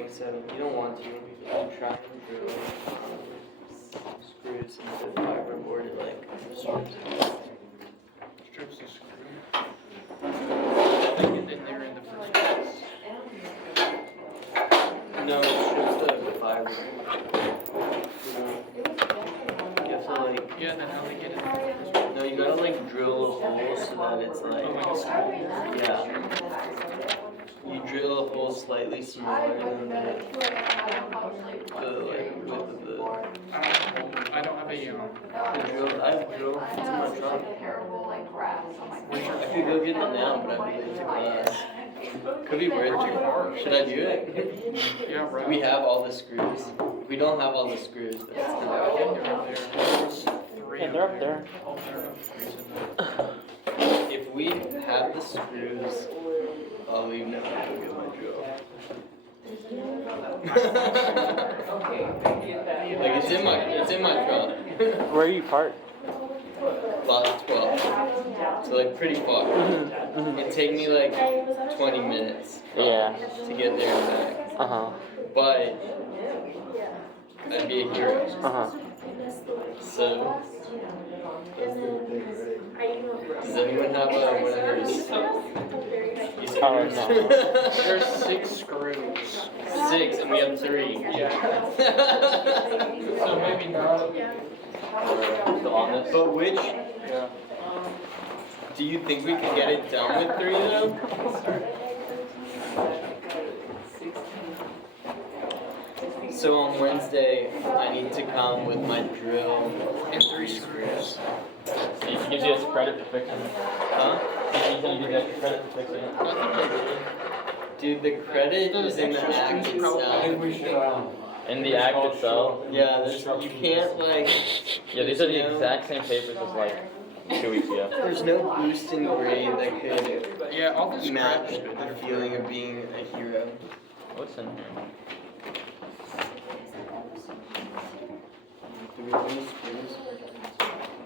like 7. You don't want to. You try and drill screws into fiberboard at like strips of screw. They get in there in the first place. No, it's just the fiber. You have to like. Yeah, then how they get in there? No, you gotta like drill a hole so that it's like. Oh, like a screw? Yeah. You drill a hole slightly smaller than the like width of the. I don't have a The drill. I have drill. It's in my trunk. I could go get it now, but I'd be late to class. Could be worth it. Should I do it? Yeah, right. We have all the screws. We don't have all the screws, but it's not. Yeah, they're up there. If we have the screws, I'll leave now and go get my drill. Like it's in my trunk. Where are you parked? Lot 12. So like pretty far. It'd take me like 20 minutes. Yeah. To get there and back. But I'd be a hero. So does anyone have one of those? Oh, no. There's 6 screws. 6 and we have 3. Yeah. So maybe not. But which? Yeah. Do you think we could get it done with 3 though? So on Wednesday, I need to come with my drill And 3 screws. He gives you extra credit for fixing it. Huh? He gives you extra credit for fixing it. Dude, the credit is in the act itself. In the act itself? Yeah, you can't like. Yeah, these are the exact same papers as like 2 weeks ago. There's no boost in grade that could Yeah, all this match crap. the feeling of being a hero. What's in here? Do we have any screws?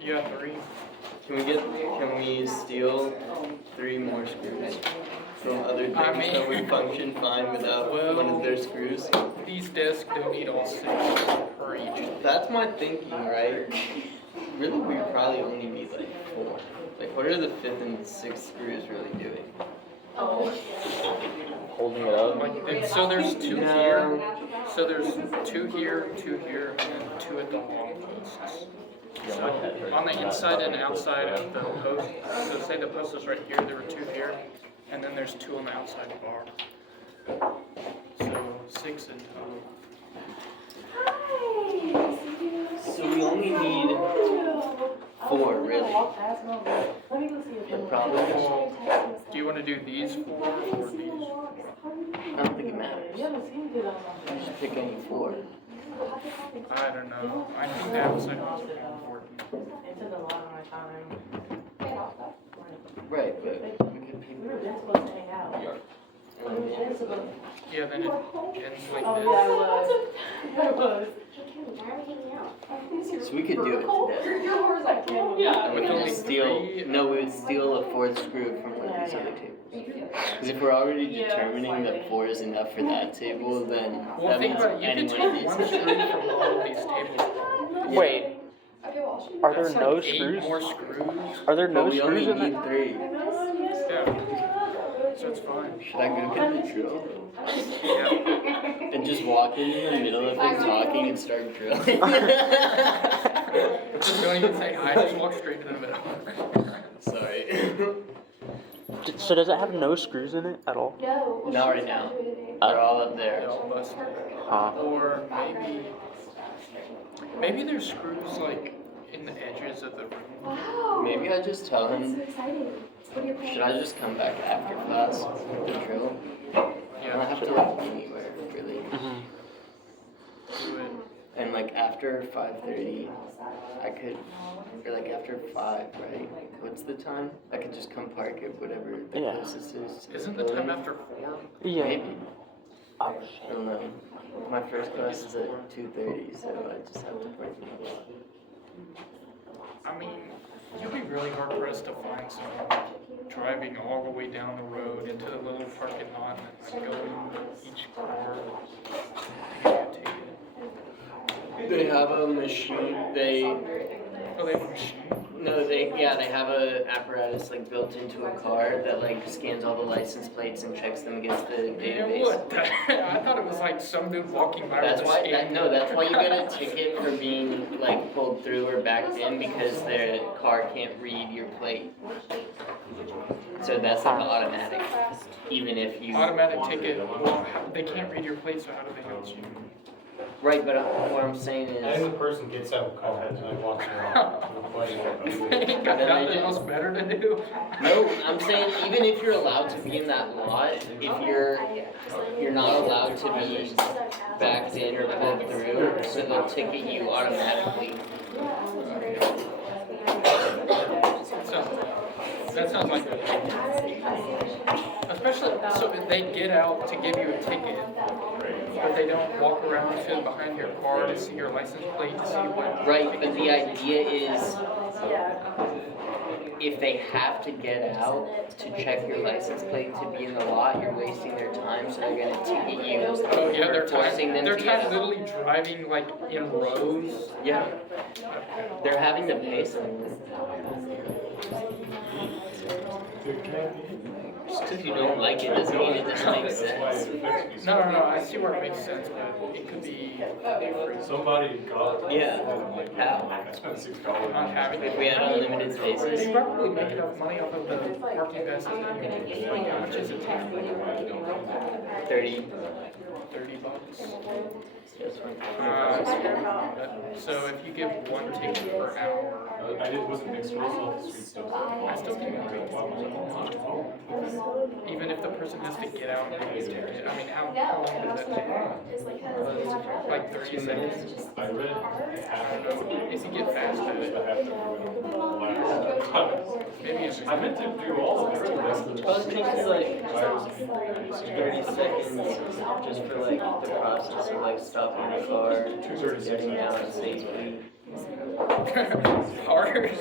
Yeah, 3. Can we steal 3 more screws from other things that would function fine without one of their screws? These desks don't need all 6 per each. That's my thinking, right? Really, we probably only need like 4. Like, what are the 5th and 6th screws really doing? Holding it up? Like, so there's 2 here. So there's 2 here, 2 here, and then 2 at the long posts. So on the inside and outside of the post, so say the post is right here, there were 2 here, and then there's 2 on the outside bar. So 6 in total. So we only need 4, really. Yeah, probably. Do you want to do these 4 or these? I don't think it matters. You just pick any 4. I don't know. I think the outside ones are more important. Right, but we could pick Yeah, then it ends like this. So we could do it today. And we could just steal. No, we would steal a 4th screw from one of these other tables. Because if we're already determining that 4 is enough for that table, then Well, that think means about it. You any can one of take these. one screw from all of these tables. Wait, are there That's no like 8 screws? more screws. Are there no But we only screws in need it? 3. Yeah. So it's fine. Should I go get the drill? Yeah. And just walk in the middle of them talking and start drilling? Just don't even say hi, just walk straight to the middle. Sorry. So does it have no screws in it at all? Not right now. They're all up there. They'll bust. Huh. Or maybe there's screws like in the edges of the room. Maybe I just tell him. Should I just come back after class with the drill? I don't have to like anywhere, really. Do it. And like after 5:30, I could, or like after 5, right? What's the time? I could just come park at whatever the closest is. Isn't the time after 4? Yeah. Maybe. Oh, I don't know. My first class is at 2:30, so I just have to park in the lot. I mean, you'll be really hard pressed to find someone driving all the way down the road into the little parking lot and then going each car. They have a machine. Oh, they have a machine. No, they have a apparatus like built into a car that like scans all the license plates and checks them against the database. What? I thought it was like some dude walking by That's with a why. scanner. That's why you get a ticket for being like pulled through or backed in because their car can't read your plate. So that's like automatic, even if you. Automatic ticket. Well, they can't read your plate, so how do they know it's you? Right, but what I'm saying And is. the person gets out of car and like walks around. They ain't got nothing else better to do. No, I'm saying even if you're allowed to be in that lot, if you're not allowed to be backed in or pulled through, so they'll ticket you automatically. That sounds like especially so they get out to give you a ticket, but they don't walk around to behind your car to see your license plate to see what. Right, but the idea is if they have to get out to check your license plate to be in the lot, you're wasting their time, so they're gonna ticket you. Oh yeah, they're forcing them they're to get out. literally driving like in rows. Yeah, they're having to pay someone. Just because you don't like it doesn't mean it doesn't make sense. No, I see where it makes sense, but it could be Somebody got. Yeah, how? I spent $6. not having If it. we had unlimited They spaces. probably make enough money off of the parking passes anyway. Like how much is it take? 30. $30. Just for- So if you give one ticket per hour, Wasn't mixed with all the street stuff. I still think it's even if the person has to get out and give you a ticket. I mean, how long does that take? Like 30 seconds? I read I don't know. If you get fast at it, maybe it's just. I meant to do all of it. Probably takes you like 30 seconds just for like the process of like stopping the car, getting out safely. Hard.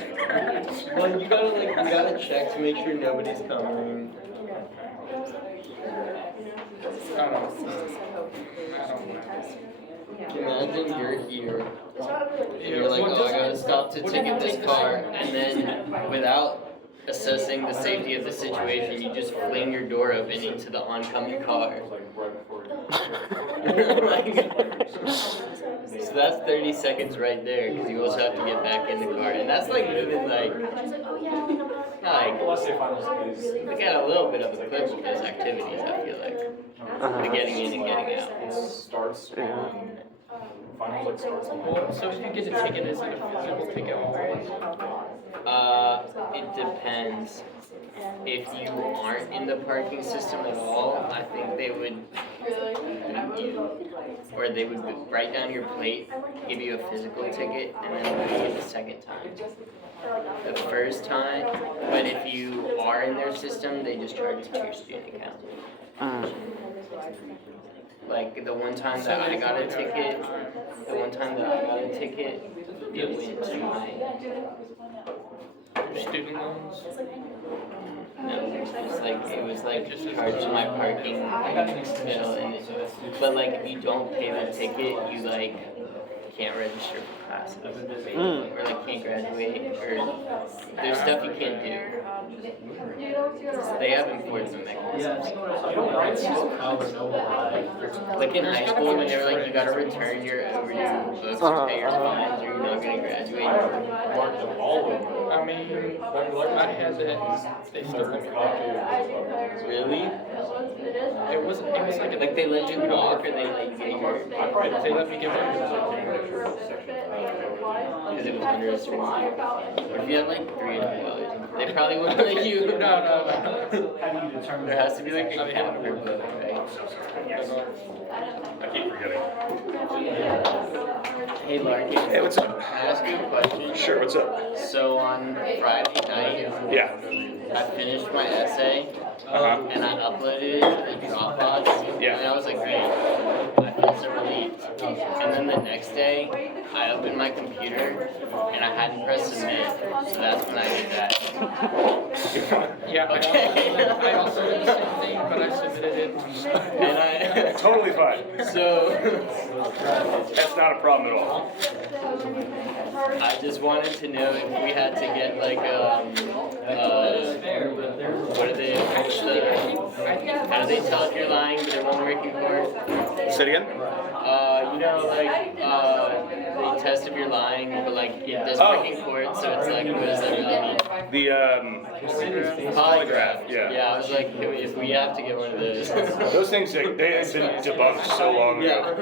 Well, you gotta check to make sure nobody's coming. I don't know. Imagine you're here. Yeah, You're like, what oh, I does- gotta stop to what ticket does it this take car, to- and then without assessing the safety of the situation, you just fling your door open into the oncoming car. So that's 30 seconds right there, because you also have to get back in the car, and that's like even like Unless they find space. we got a little bit of a clip of those activities. I feel like the getting in and getting out. It starts on, finals like starts on. Well, so if you get a ticket, is it a physical ticket always? It depends. If you aren't in the parking system at all, I think they would beat you, or they would write down your plate, give you a physical ticket, and then beat you the second time. The first time, but if you are in their system, they just charge it to your student account. Like the one time that I got a ticket, it went to my Student loans? no, it was like charged my parking bill, and but like if you don't pay the ticket, you like can't register for classes, or like can't graduate, or there's stuff you can't do. They have enforcement mechanisms. Like in high school, when they were like, you gotta return your books to pay your fines, or you're not gonna graduate. I mean, I had that, they still let me walk. Really? It was like, Like they let you walk, or they let you get your, they let me get my because it was under a certain amount. Or if you had like $300, they probably wouldn't let you. No. There has to be like a cap per book, right? I keep forgetting. Hey Larkin. Hey, what's up? Can I ask you a question? Sure, what's up? So on Friday night, Yeah. I finished my essay Uh-huh. and I uploaded it to the Dropbox. Yeah. And I was like, great. I feel so relieved. And then the next day, I opened my computer and I hadn't pressed submit, so that's when I did that. Yeah, I also did the same thing, but I submitted it. And Totally fine. so That's not a problem at all. I just wanted to know if we had to get like what are they? How do they tell if you're lying but it won't work in court? Say it again? You know, like they test if you're lying, but like it doesn't work in court, so it's like what is it? The Polygraph. Yeah. Yeah, I was like, if we have to get one of those. Those things, they have been debunked so long ago.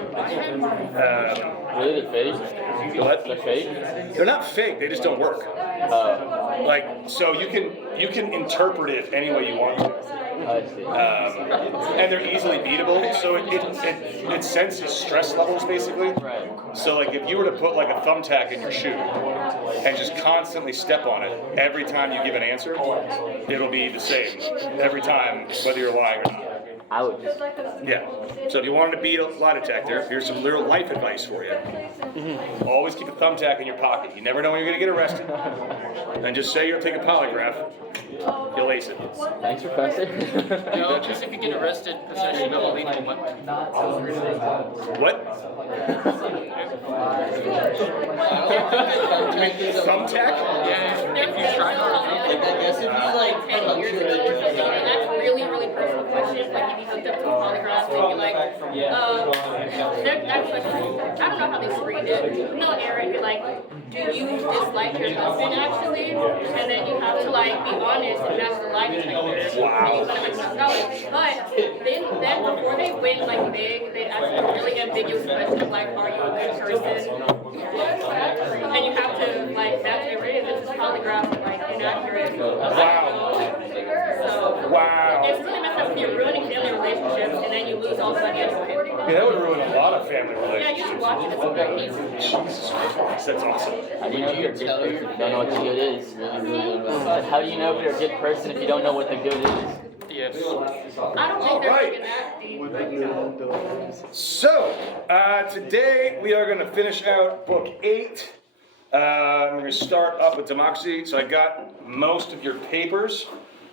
Really, they're fake? What? They're fake? They're not fake, they just don't work. Like, so you can interpret it any way you want to. I see. And they're easily beatable, so it senses stress levels basically. Right. So like if you were to put like a thumbtack in your shoe and just constantly step on it every time you give an answer, it'll be the same every time, whether you're lying or not. Ouch. Yeah. So if you wanted to beat a lie detector, here's some little life advice for you. Always keep a thumbtack in your pocket. You never know when you're gonna get arrested. And just say you'll take a polygraph, you'll ace it. Thanks, Professor. No, just if you get arrested, possession of a lethal weapon. What? Thumbtack? Yeah, if you try to. I guess if you like 10 years ago or something, and that's really, really personal questions. Like if you hooked up to a polygraph and you're like, that question, I don't know how they screened it. No, Aaron, you're like, do you dislike your husband actually? And then you have to like be honest and that's the lie detector. And you kind of like keep going. But then before they win like big, they ask a really ambiguous question like, are you a good person? And you have to like match it in. This is polygraph like inaccurate. Wow. So Wow. it's really messed up when you're ruining family relationships and then you lose all the money anyway. Yeah, that would ruin a lot of family Yeah, you should relationships. watch it. It's a great piece. Jesus Christ, that's awesome. How do you know if you're a good person if you don't know what the good is? How do you know if you're a good person if you don't know what the good is? Yes. I don't think they're Alright. looking that deep. So, today we are going to finish out book 8. I'm going to start up with democracy. So I got most of your papers.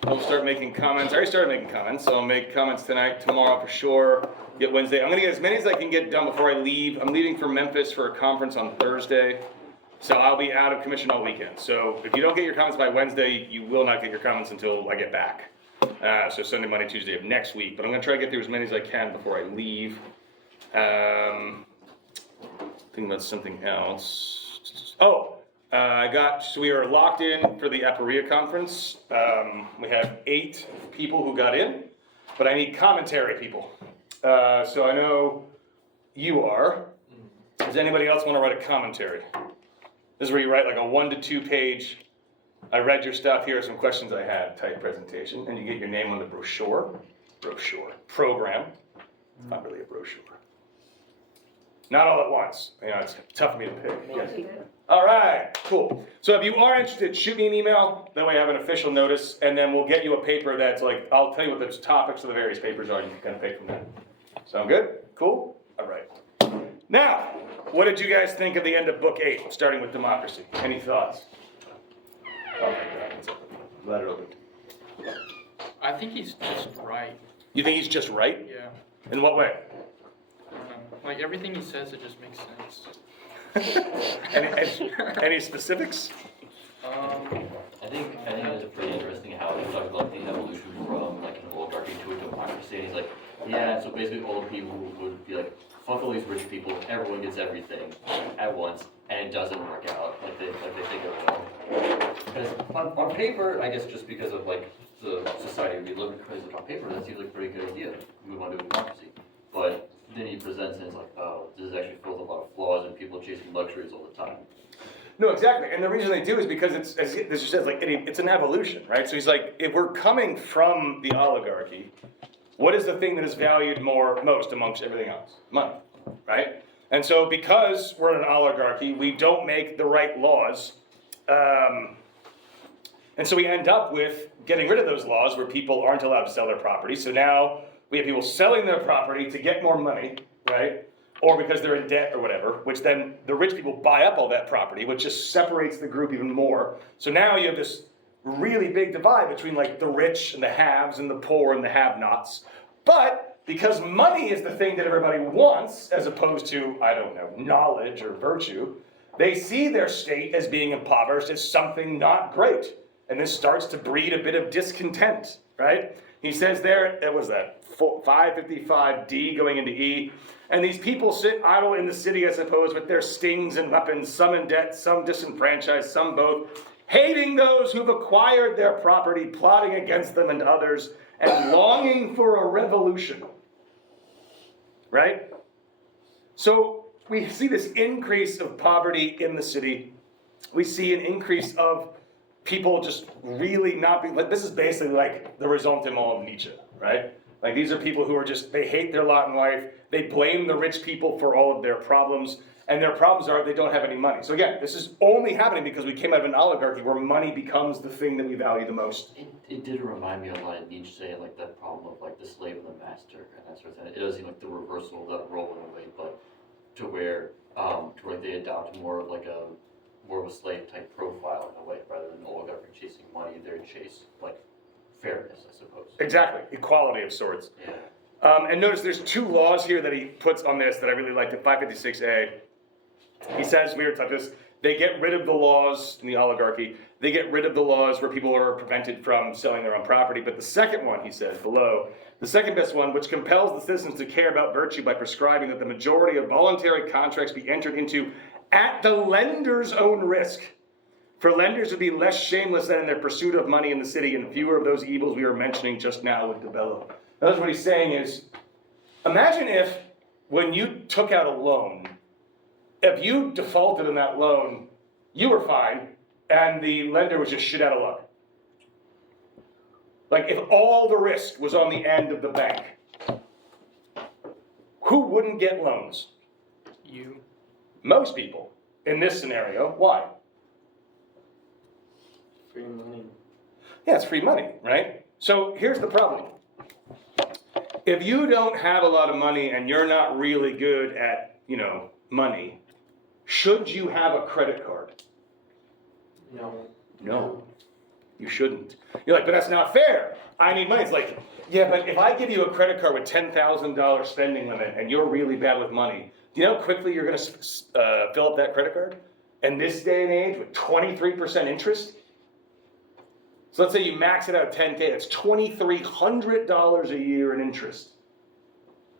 I'll start making comments. I already started making comments, so I'll make comments tonight, tomorrow for sure. Get Wednesday. I'm going to get as many as I can get done before I leave. I'm leaving for Memphis for a conference on Thursday. So I'll be out of commission all weekend. So if you don't get your comments by Wednesday, you will not get your comments until I get back. So Sunday, Monday, Tuesday of next week. But I'm going to try to get through as many as I can before I leave. Thinking about something else. Oh, so we are locked in for the Aporia conference. We have 8 people who got in, but I need commentary people. So I know you are. Does anybody else want to write a commentary? This is where you write like a 1 to 2 page, I read your stuff, here are some questions I had type presentation, and you get your name on the program. It's not really a brochure. Not all at once, it's tough for me to pick. Yes. All right, cool. So if you are interested, shoot me an email, that way I have an official notice, and then we'll get you a paper that's like, I'll tell you what the topics of the various papers are, and you can kind of pick from that. Sound good? Cool? All right. Now, what did you guys think of the end of book 8, starting with democracy? Any thoughts? Oh my God, it's open. Glad it opened. I think he's just right. You think he's just right? Yeah. In what way? I don't know. Like everything he says, it just makes sense. Any specifics? I think it's pretty interesting how he talks about the evolution from like an oligarchy to a democracy. And he's like, yeah, so basically all the people would be like, fuck all these rich people, everyone gets everything at once, and it doesn't work out like they think it will. Because on paper, I guess just because of like the society we live in, because on paper that seems like a pretty good idea. Move on to a democracy, but then he presents and it's like, oh, this is actually filled with a lot of flaws and people chasing luxuries all the time. No, exactly. And the reason they do is because it's, as this says, like it's an evolution, right? So he's like, if we're coming from the oligarchy, what is the thing that is valued most amongst everything else? Money, right? And so because we're in an oligarchy, we don't make the right laws. And so we end up with getting rid of those laws where people aren't allowed to sell their property. So now we have people selling their property to get more money, right? or because they're in debt or whatever, which then the rich people buy up all that property, which just separates the group even more. So now you have this really big divide between like the rich and the haves and the poor and the have-nots. But because money is the thing that everybody wants, as opposed to, I don't know, knowledge or virtue, they see their state as being impoverished as something not great. And this starts to breed a bit of discontent, right? He says there, it was that 555D going into E, and these people sit idle in the city, I suppose, with their stings and weapons, some in debt, some disenfranchised, some both, hating those who've acquired their property, plotting against them and others, and longing for a revolution. Right? So we see this increase of poverty in the city. We see an increase of people just really not being, like, this is basically like the resentment of Nietzsche, right? Like, these are people who are just, they hate their lot in life. They blame the rich people for all of their problems. And their problems are they don't have any money. So again, this is only happening because we came out of an oligarchy where money becomes the thing that we value the most. It did remind me a lot of Nietzsche saying like that problem of like the slave and the master and that sort of thing. It does seem like the reversal of that role in a way, but to where they adopt more of a slave type profile in a way, rather than oligarchy chasing money, they're chase like fairness, I suppose. Exactly, equality of sorts. Yeah. And notice there's two laws here that he puts on this that I really like. The 556A. He says, we were talking this, they get rid of the laws in the oligarchy. They get rid of the laws where people are prevented from selling their own property. But the second one, he says below, the second best one, which compels the citizens to care about virtue by prescribing that the majority of voluntary contracts be entered into at the lender's own risk. For lenders would be less shameless than in their pursuit of money in the city, and fewer of those evils we were mentioning just now would develop. Notice what he's saying is, imagine if when you took out a loan, if you defaulted on that loan, you were fine, and the lender was just shit out of luck. Like, if all the risk was on the end of the bank, who wouldn't get loans? You. Most people in this scenario. Why? Free money. Yeah, it's free money, right? So here's the problem. If you don't have a lot of money and you're not really good at, money, should you have a credit card? No, you shouldn't. You're like, but that's not fair. I need money. It's like, yeah, but if I give you a credit card with $10,000 spending limit and you're really bad with money, do you know how quickly you're going to fill up that credit card? In this day and age with 23% interest? So let's say you max it out at 10K, that's $2,300 a year in interest,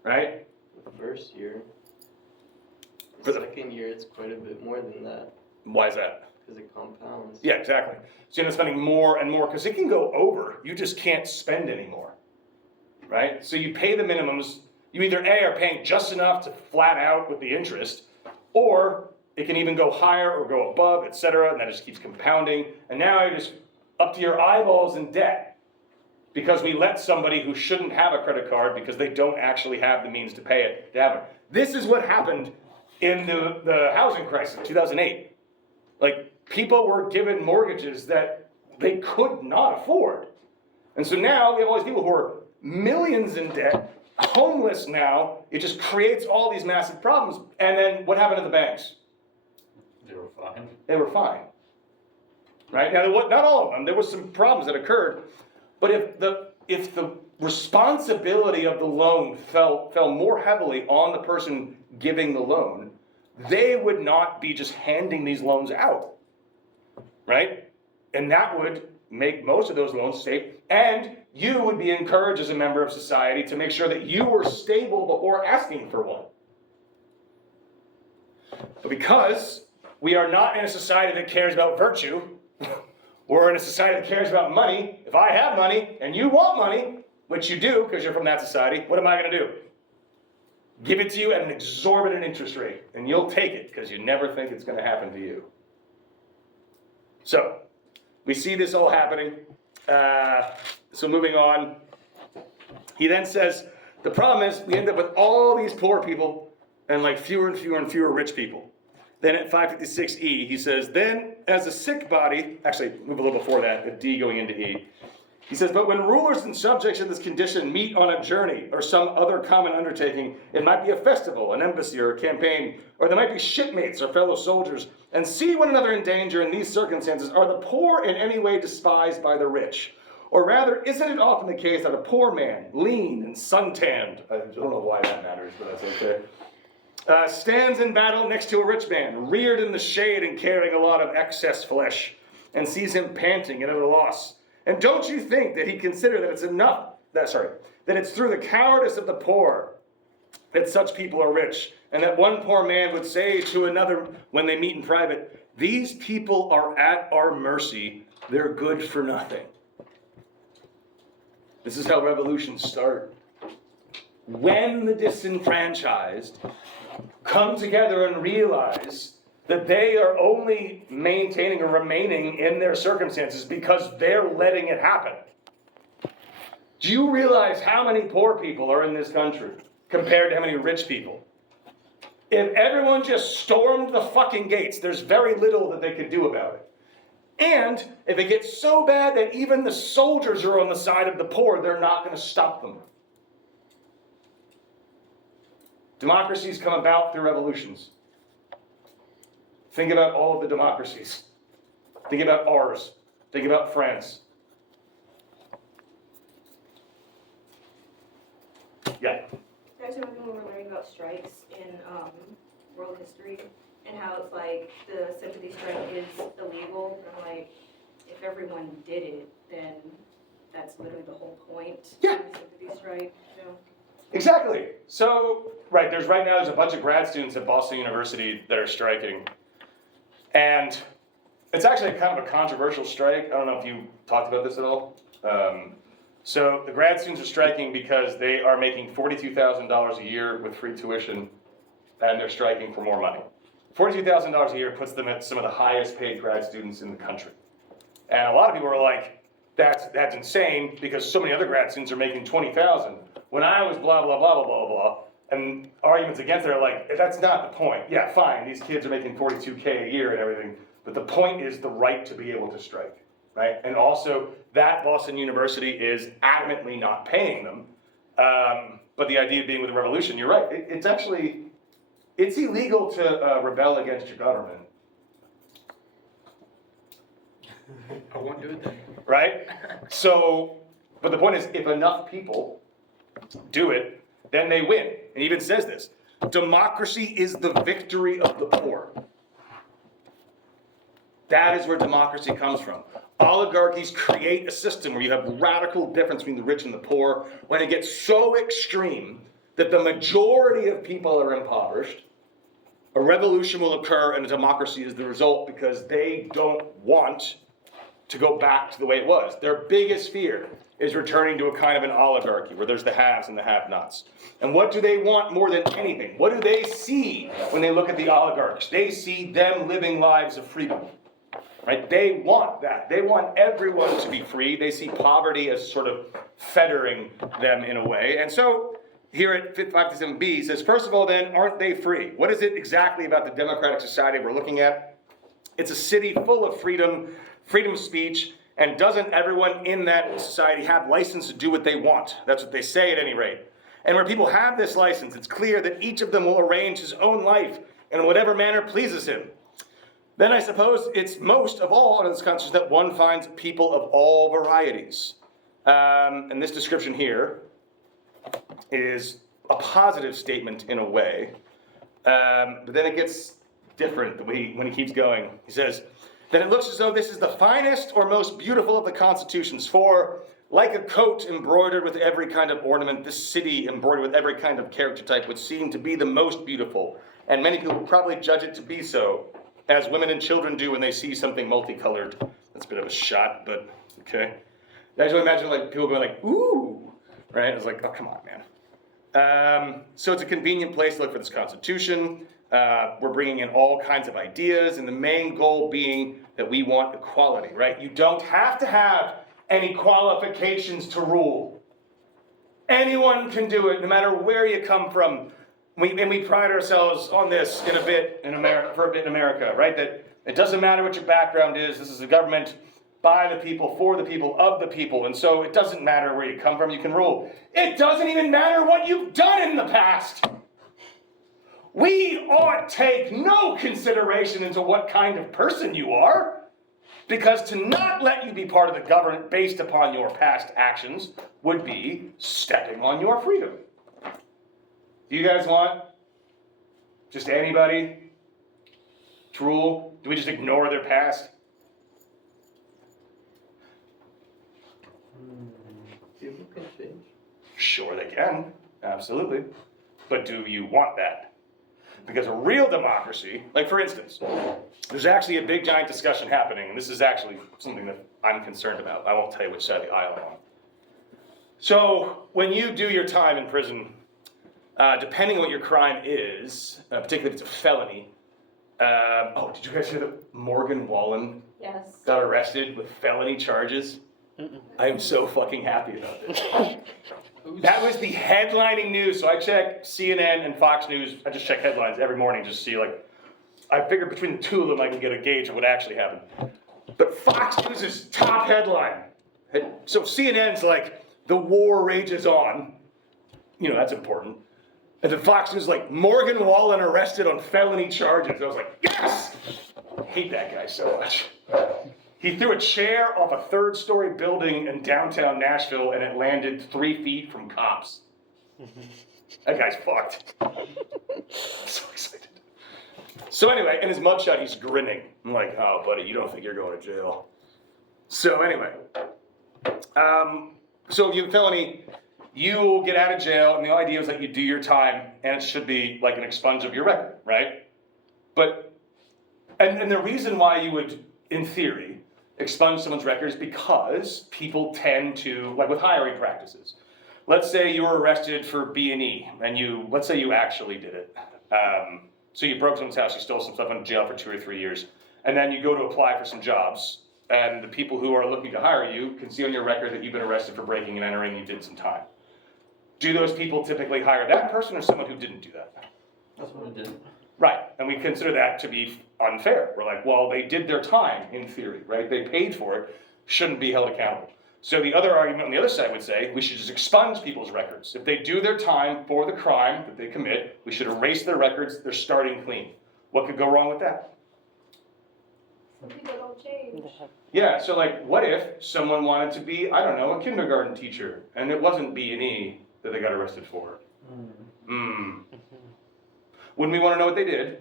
right? The first year. For The the- second year, it's quite a bit more than that, Why is that? because it compounds. Yeah, exactly. So you end up spending more and more, because it can go over. You just can't spend anymore, right? So you pay the minimums. You either A, are paying just enough to flat out with the interest, or it can even go higher or go above, etc., and that just keeps compounding. And now you're just up to your eyeballs in debt, because we let somebody who shouldn't have a credit card because they don't actually have the means to pay it, to have it. This is what happened in the housing crisis in 2008. Like, people were given mortgages that they could not afford. And so now we have all these people who are millions in debt, homeless now. It just creates all these massive problems. And then what happened to the banks? They were fine. They were fine. Right? Now, not all of them. There was some problems that occurred. But if the responsibility of the loan fell more heavily on the person giving the loan, they would not be just handing these loans out. Right? And that would make most of those loans safe. And you would be encouraged as a member of society to make sure that you were stable before asking for one. But because we are not in a society that cares about virtue, we're in a society that cares about money. If I have money and you want money, which you do because you're from that society, what am I going to do? Give it to you at an exorbitant interest rate, and you'll take it because you never think it's going to happen to you. So, we see this all happening. So moving on, he then says, the problem is we end up with all these poor people and like fewer and fewer and fewer rich people. Then at 556E, he says, then as a sick body, actually move a little before that, a D going into E, He says, but when rulers and subjects in this condition meet on a journey or some other common undertaking, it might be a festival, an embassy, or a campaign, or there might be shipmates or fellow soldiers, and see one another in danger in these circumstances, are the poor in any way despised by the rich? Or rather, isn't it often the case that a poor man, lean and suntanned, I don't know why that matters, but that's okay, stands in battle next to a rich man, reared in the shade and carrying a lot of excess flesh, and sees him panting and at a loss? And don't you think that he consider that that it's through the cowardice of the poor that such people are rich, and that one poor man would say to another when they meet in private, these people are at our mercy, they're good for nothing. This is how revolutions start. When the disenfranchised come together and realize that they are only maintaining or remaining in their circumstances because they're letting it happen. Do you realize how many poor people are in this country compared to how many rich people? If everyone just stormed the fucking gates, there's very little that they could do about it. And if it gets so bad that even the soldiers are on the side of the poor, they're not going to stop them. Democracies come about through revolutions. Think about all of the democracies. Think about ours. Think about France. Yeah. Guys, remember when we were learning about strikes in world history and how it's like the sympathy strike is illegal? And I'm like, if everyone did it, then that's literally the whole point. Yeah. Of the sympathy strike, you know? Exactly. So, there's a bunch of grad students at Boston University that are striking. And it's actually kind of a controversial strike. I don't know if you talked about this at all. So the grad students are striking because they are making $42,000 a year with free tuition, and they're striking for more money. $42,000 a year puts them at some of the highest paid grad students in the country. And a lot of people are like, that's insane because so many other grad students are making $20,000. When I was blah, blah, blah, blah, blah, blah, and arguments against it are like, that's not the point. Yeah, fine, these kids are making $42K a year and everything, but the point is the right to be able to strike, right? And also, that Boston University is adamantly not paying them. But the idea being with the revolution, you're right, it's illegal to rebel against your government. I won't do it then. Right? So, but the point is, if enough people do it, then they win. And he even says this, democracy is the victory of the poor. That is where democracy comes from. Oligarchies create a system where you have radical difference between the rich and the poor. When it gets so extreme that the majority of people are impoverished, a revolution will occur and a democracy is the result because they don't want to go back to the way it was. Their biggest fear is returning to a kind of an oligarchy where there's the haves and the have-nots. And what do they want more than anything? What do they see when they look at the oligarchs? They see them living lives of freedom. Right? They want that. They want everyone to be free. They see poverty as sort of fettering them in a way. And so here at 527B, he says, first of all then, aren't they free? What is it exactly about the democratic society we're looking at? It's a city full of freedom of speech, and doesn't everyone in that society have license to do what they want? That's what they say at any rate. And where people have this license, it's clear that each of them will arrange his own life in whatever manner pleases him. Then I suppose it's most of all in this conscience that one finds people of all varieties. And this description here is a positive statement in a way, but then it gets different when he keeps going. He says, then it looks as though this is the finest or most beautiful of the constitutions, for like a coat embroidered with every kind of ornament, this city embroidered with every kind of character type would seem to be the most beautiful, and many people probably judge it to be so, as women and children do when they see something multicolored. That's a bit of a shot, but okay. I just imagine like people going like, ooh, right? It's like, oh, come on, man. So it's a convenient place to look for this constitution. We're bringing in all kinds of ideas, and the main goal being that we want equality, right? You don't have to have any qualifications to rule. Anyone can do it, no matter where you come from. And we pride ourselves on this for a bit in America, right? That it doesn't matter what your background is. This is a government by the people, for the people, of the people. And so it doesn't matter where you come from, you can rule. It doesn't even matter what you've done in the past. We ought take no consideration into what kind of person you are, because to not let you be part of the government based upon your past actions would be stepping on your freedom. Do you guys want just anybody to rule? Do we just ignore their past? People can change. Sure they can, absolutely. But do you want that? Because a real democracy, like for instance, there's actually a big giant discussion happening, and this is actually something that I'm concerned about. I won't tell you which side of the aisle I'm on. So when you do your time in prison, depending on what your crime is, particularly if it's a felony, did you guys hear that Morgan Wallen Yes. got arrested with felony charges? I'm so fucking happy about this. That was the headlining news. So I check CNN and Fox News. I just check headlines every morning just to see, like, I figured between the two of them I can get a gauge of what actually happened. But Fox News' top headline. So CNN's like, the war rages on. You know, that's important. And then Fox News like, Morgan Wallen arrested on felony charges. I was like, yes! I hate that guy so much. He threw a chair off a third-story building in downtown Nashville, and it landed 3 feet from cops. That guy's fucked. I'm so excited. So anyway, in his mugshot, he's grinning. I'm like, oh, buddy, you don't think you're going to jail. So anyway, so if you have a felony, you get out of jail, and the idea is that you do your time, and it should be like an expunge of your record, right? But, and the reason why you would, in theory, expunge someone's record is because people tend to, like with hiring practices. Let's say you were arrested for B&E, and let's say you actually did it. So you broke someone's house, you stole some stuff, went to jail for 2 or 3 years, and then you go to apply for some jobs, and the people who are looking to hire you can see on your record that you've been arrested for breaking and entering, and you did some time. Do those people typically hire that person or someone who didn't do that? That's what I did. Right, and we consider that to be unfair. We're like, well, they did their time, in theory, right? They paid for it, shouldn't be held accountable. So the other argument on the other side would say, we should just expunge people's records. If they do their time for the crime that they commit, we should erase their records, they're starting clean. What could go wrong with that? Some people don't change. Yeah, so like, what if someone wanted to be, I don't know, a kindergarten teacher, and it wasn't B&E that they got arrested for? Wouldn't we want to know what they did?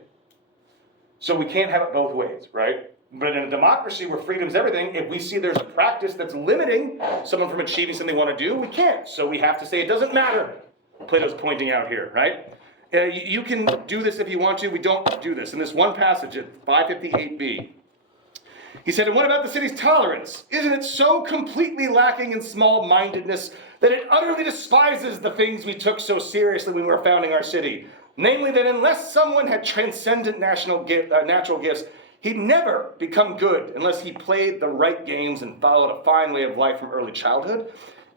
So we can't have it both ways, right? But in a democracy where freedom's everything, if we see there's a practice that's limiting someone from achieving something they want to do, we can't. So we have to say it doesn't matter. Plato's pointing out here, right? You can do this if you want to. We don't do this. In this one passage at 558b, he said, and what about the city's tolerance? Isn't it so completely lacking in small-mindedness that it utterly despises the things we took so seriously when we were founding our city? Namely, that unless someone had transcendent natural gifts, he'd never become good unless he played the right games and followed a fine way of life from early childhood.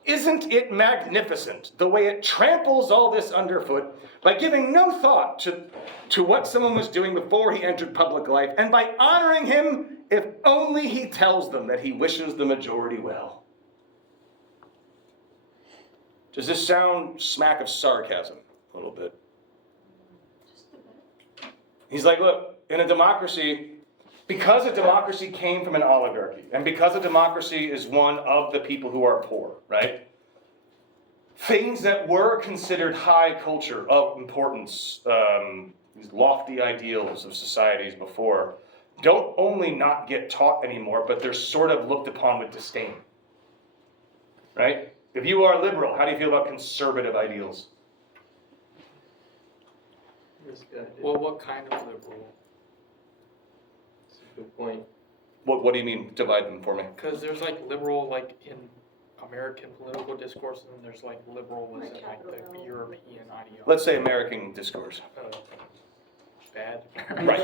Isn't it magnificent the way it tramples all this underfoot by giving no thought to what someone was doing before he entered public life, and by honoring him if only he tells them that he wishes the majority well? Does this sound smack of sarcasm a little bit? He's like, look, in a democracy, because a democracy came from an oligarchy, and because a democracy is one of the people who are poor, right? Things that were considered high culture of importance, these lofty ideals of societies before, don't only not get taught anymore, but they're sort of looked upon with disdain, right? If you are liberal, how do you feel about conservative ideals? This guy did. Well, what kind of liberal? That's a good point. What do you mean, divide them for me? Because there's like liberal, like in American political discourse, and then there's like liberalism, like the European ideology. Let's say American discourse. Bad. Right.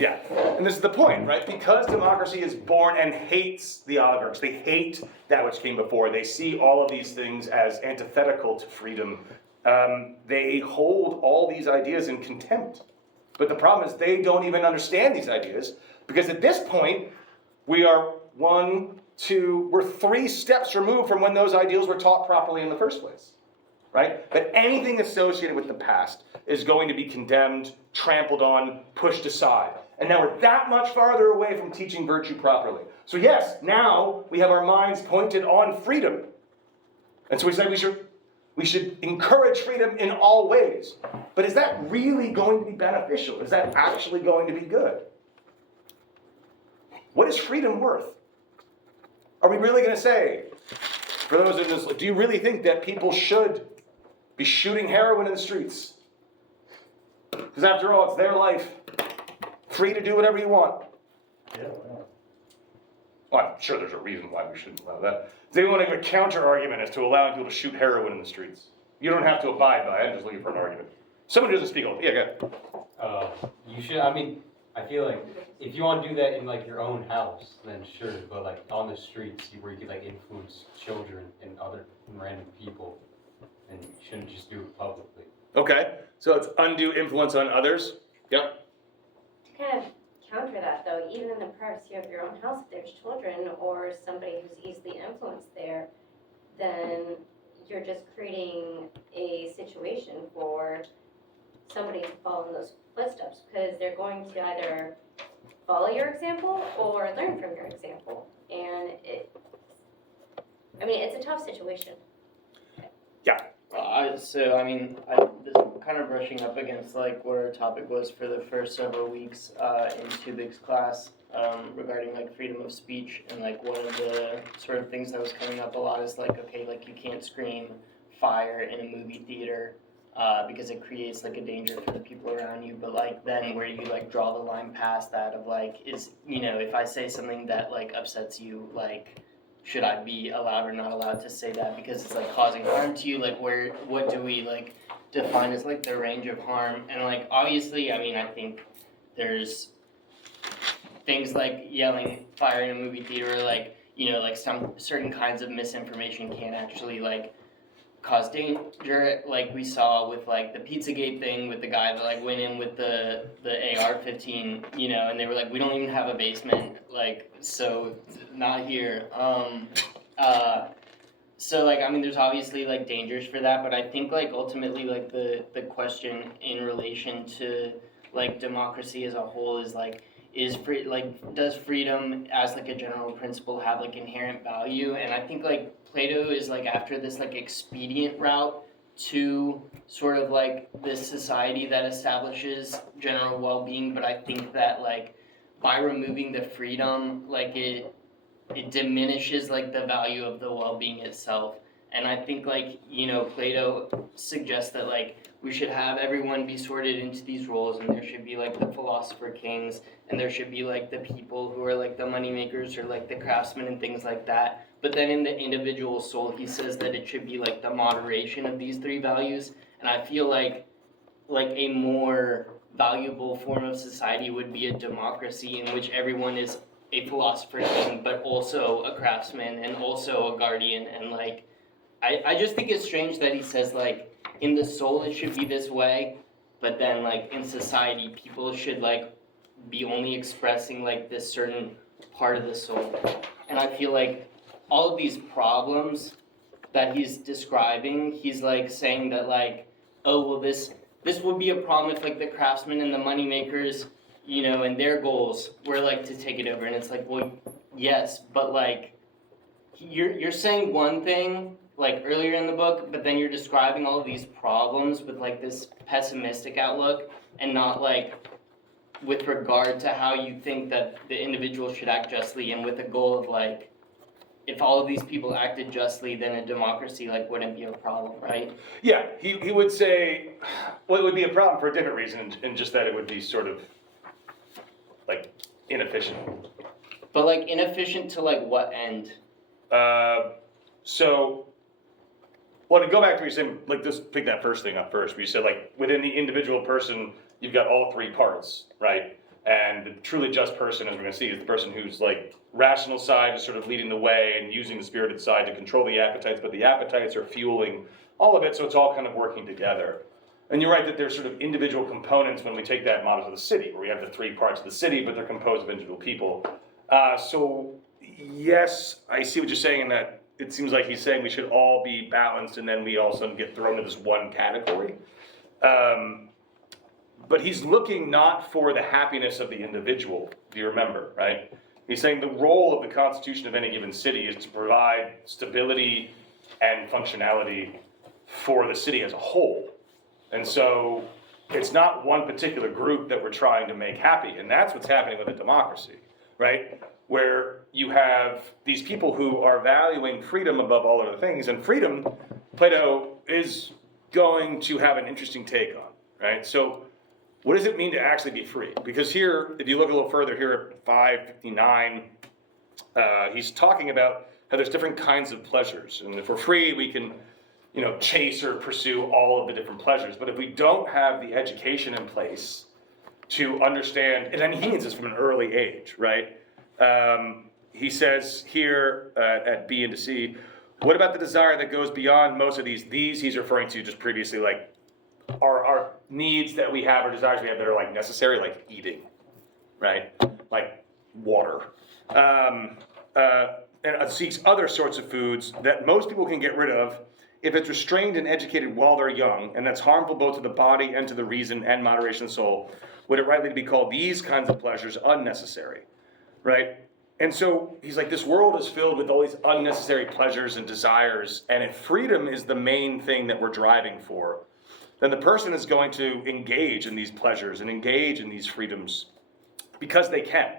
Yeah. And this is the point, right? Because democracy is born and hates the oligarchs. They hate that which came before. They see all of these things as antithetical to freedom. They hold all these ideas in contempt. But the problem is they don't even understand these ideas, because at this point, we are we're 3 steps removed from when those ideals were taught properly in the first place, right? That anything associated with the past is going to be condemned, trampled on, pushed aside. And now we're that much farther away from teaching virtue properly. So yes, now we have our minds pointed on freedom. And so we say we should encourage freedom in all ways. But is that really going to be beneficial? Is that actually going to be good? What is freedom worth? Are we really going to say, for those in this, do you really think that people should be shooting heroin in the streets? Because after all, it's their life. Free to do whatever you want. Yeah. Well, I'm sure there's a reason why we shouldn't allow that. Does anyone have a counter argument as to allowing people to shoot heroin in the streets? You don't have to abide by it, I'm just looking for an argument. Someone who doesn't speak up. Yeah, go ahead. You should, I mean, I feel like if you want to do that in like your own house, then sure, but like on the streets where you could like influence children and other random people, then you shouldn't just do it publicly. Okay, so it's undue influence on others. Yep. To kind of counter that though, even in the privacy of your own house, if there's children or somebody who's easily influenced there, then you're just creating a situation for somebody to follow in those footsteps, because they're going to either follow your example or learn from your example. And it's a tough situation. So I mean, this is kind of brushing up against like what our topic was for the first several weeks in Tubik's class regarding like freedom of speech, and like one of the sort of things that was coming up a lot is like, okay, like you can't scream fire in a movie theater because it creates like a danger for the people around you. But like then where you like draw the line past that of like, is, you know, if I say something that like upsets you, like should I be allowed or not allowed to say that because it's like causing harm to you? Like what do we like define as like the range of harm? And like obviously, I mean, I think there's things like yelling fire in a movie theater, like, you know, like some certain kinds of misinformation can actually like cause danger, like we saw with like the Pizzagate thing with the guy that like went in with the AR-15, you know, and they were like, we don't even have a basement, like, so not here. So like, I mean, there's obviously like dangers for that, but I think like ultimately like the question in relation to like democracy as a whole is like, does freedom as like a general principle have like inherent value? And I think like Plato is like after this like expedient route to sort of like this society that establishes general well-being, but I think that like by removing the freedom, like it diminishes like the value of the well-being itself. And I think like, you know, Plato suggests that like we should have everyone be sorted into these roles, and there should be like the philosopher kings, and there should be like the people who are like the money makers or like the craftsmen and things like that. But then in the individual soul, he says that it should be like the moderation of these 3 values. And I feel like a more valuable form of society would be a democracy in which everyone is a philosopher king, but also a craftsman and also a guardian. And like, I just think it's strange that he says like, in the soul it should be this way, but then like in society people should like be only expressing like this certain part of the soul. And I feel like all of these problems that he's describing, he's like saying that like, oh well, this would be a problem if like the craftsmen and the money makers, you know, and their goals were like to take it over. And it's like, well, yes, but like you're saying one thing like earlier in the book, but then you're describing all of these problems with like this pessimistic outlook, and not like with regard to how you think that the individual should act justly, and with the goal of like, if all of these people acted justly, then a democracy like wouldn't be a problem, right? Yeah, he would say, well, it would be a problem for a different reason, and just that it would be sort of like inefficient. But like inefficient to like what end? Well, to go back to what you're saying, like just pick that first thing up first, where you said like within the individual person, you've got all 3 parts, right? And the truly just person, as we're gonna see, is the person who's like rational side is sort of leading the way and using the spirited side to control the appetites, but the appetites are fueling all of it, so it's all kind of working together. And you're right that there's sort of individual components when we take that model to the city, where we have the 3 parts of the city, but they're composed of individual people. So yes, I see what you're saying in that it seems like he's saying we should all be balanced and then we also get thrown into this one category. But he's looking not for the happiness of the individual, do you remember, right? He's saying the role of the constitution of any given city is to provide stability and functionality for the city as a whole. And so it's not one particular group that we're trying to make happy, and that's what's happening with a democracy, right? Where you have these people who are valuing freedom above all other things, and freedom, Plato is going to have an interesting take on, right? So what does it mean to actually be free? Because here, if you look a little further here at 559, he's talking about how there's different kinds of pleasures. And if we're free, we can, chase or pursue all of the different pleasures. But if we don't have the education in place to understand, and then he means this from an early age, right? He says here at B and to C, what about the desire that goes beyond most of these? These he's referring to just previously, like, our needs that we have or desires we have that are like necessary, like eating, right? Like water. And seeks other sorts of foods that most people can get rid of if it's restrained and educated while they're young, and that's harmful both to the body and to the reason and moderation of the soul. Would it rightly be called these kinds of pleasures unnecessary, right? And so he's like, this world is filled with all these unnecessary pleasures and desires, and if freedom is the main thing that we're driving for, then the person is going to engage in these pleasures and engage in these freedoms because they can,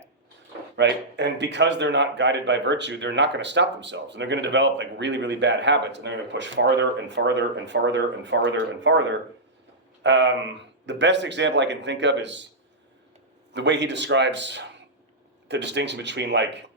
right? And because they're not guided by virtue, they're not going to stop themselves, and they're going to develop like really, really bad habits, and they're going to push farther and farther and farther and farther and farther. The best example I can think of is the way he describes the distinction between like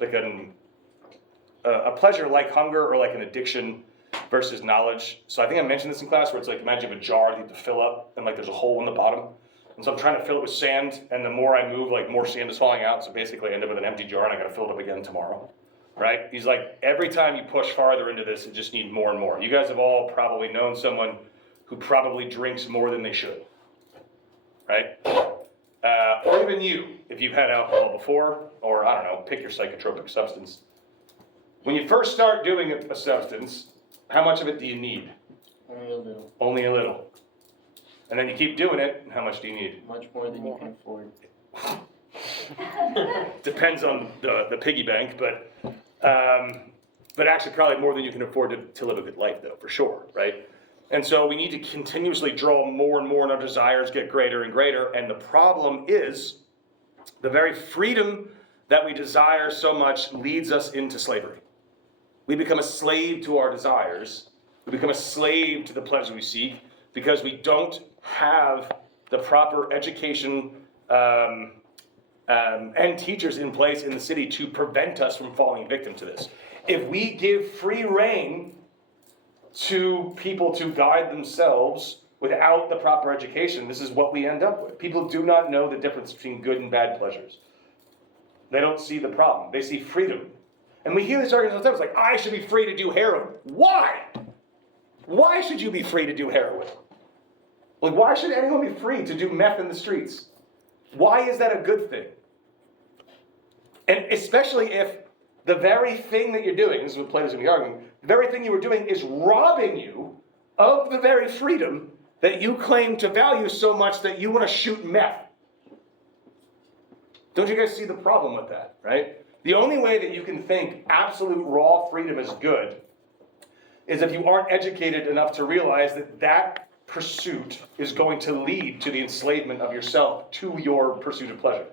a pleasure like hunger or like an addiction versus knowledge. So I think I mentioned this in class where it's like, imagine you have a jar that you have to fill up and like there's a hole in the bottom. And so I'm trying to fill it with sand, and the more I move, like more sand is falling out. So basically I end up with an empty jar and I gotta fill it up again tomorrow, right? He's like, every time you push farther into this, you just need more and more. You guys have all probably known someone who probably drinks more than they should, right? Or even you, if you've had alcohol before, or I don't know, pick your psychotropic substance. When you first start doing a substance, how much of it do you need? Only a little. Only a little. And then you keep doing it, how much do you need? Much more than you can afford. Depends on the piggy bank, but actually probably more than you can afford to live a good life though, for sure, right? And so we need to continuously draw more and more, and our desires get greater and greater, and the problem is the very freedom that we desire so much leads us into slavery. We become a slave to our desires. We become a slave to the pleasure we seek because we don't have the proper education and teachers in place in the city to prevent us from falling victim to this. If we give free rein to people to guide themselves without the proper education, this is what we end up with. People do not know the difference between good and bad pleasures. They don't see the problem. They see freedom. And we hear these arguments all the time. It's like, I should be free to do heroin. Why? Why should you be free to do heroin? Like, why should anyone be free to do meth in the streets? Why is that a good thing? And especially if the very thing that you're doing, this is what Plato's going to be arguing, the very thing you were doing is robbing you of the very freedom that you claim to value so much that you want to shoot meth. Don't you guys see the problem with that, right? The only way that you can think absolute raw freedom is good is if you aren't educated enough to realize that that pursuit is going to lead to the enslavement of yourself to your pursuit of pleasure.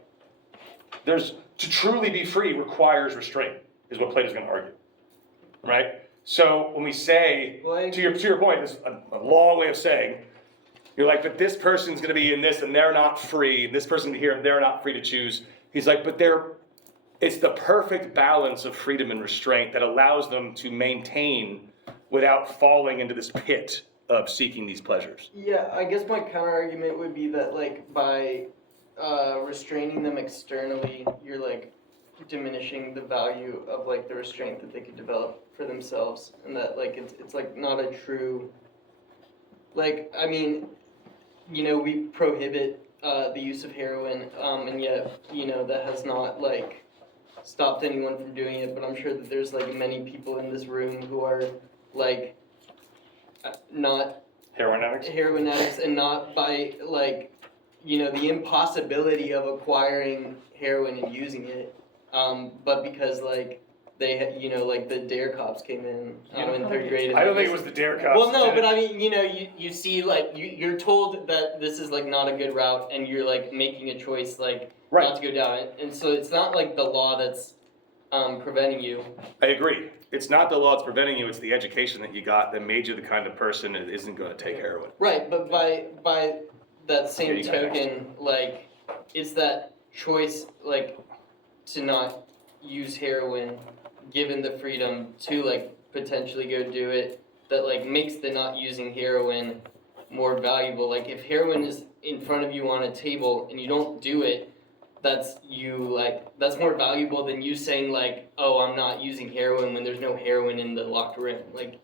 To truly be free requires restraint, is what Plato's going to argue, right? So when we say, to your point, it's a long way of saying, you're like, but this person's going to be in this and they're not free, this person here and they're not free to choose. He's like, but it's the perfect balance of freedom and restraint that allows them to maintain without falling into this pit of seeking these pleasures. Yeah, I guess my counter argument would be that like by restraining them externally, you're like diminishing the value of like the restraint that they could develop for themselves, and that like it's like not a true, like, I mean, we prohibit the use of heroin, and yet, that has not, like, stopped anyone from doing it, but I'm sure that there's, like, many people in this room who are, like, not Heroin addicts? heroin addicts, and not by, like, the impossibility of acquiring heroin and using it, but because, like, they had, like the DARE cops came in in third grade. I don't think it was the DARE cops. Well, no, that did but it. I mean, you see, like, you're told that this is, like, not a good route, and you're, like, making a choice, like, Right. not to go down it. And so it's not, like, the law that's preventing you. I agree. It's not the law that's preventing you, it's the education that you got that made you the kind of person that isn't gonna take heroin. Right, but by that same Yeah, you got token, like, it's that choice, like, to not use heroin, given the freedom to, like, potentially go do it, that, like, makes the not using heroin more valuable. Like, if heroin is in front of you on a table and you don't do it, that's more valuable than you saying, like, oh, I'm not using heroin when there's no heroin in the locked room. Like,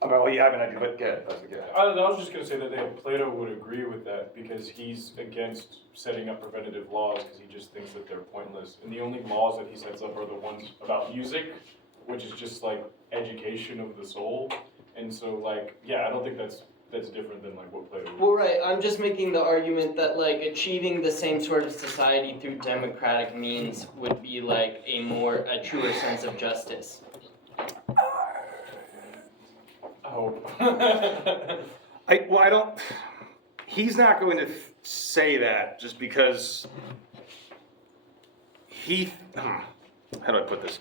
Well, yeah, I mean, I do, but yeah, that's good. I was just gonna say that Plato would agree with that because he's against setting up preventative laws because he just thinks that they're pointless. And the only laws that he sets up are the ones about music, which is just like education of the soul. And so like, yeah, I don't think that's different than like what Plato would. well, right, I'm just making the argument that, like, achieving the same sort of society through democratic means would be, like, a truer sense of justice. I hope. I don't, he's not going to say that just because how do I put this?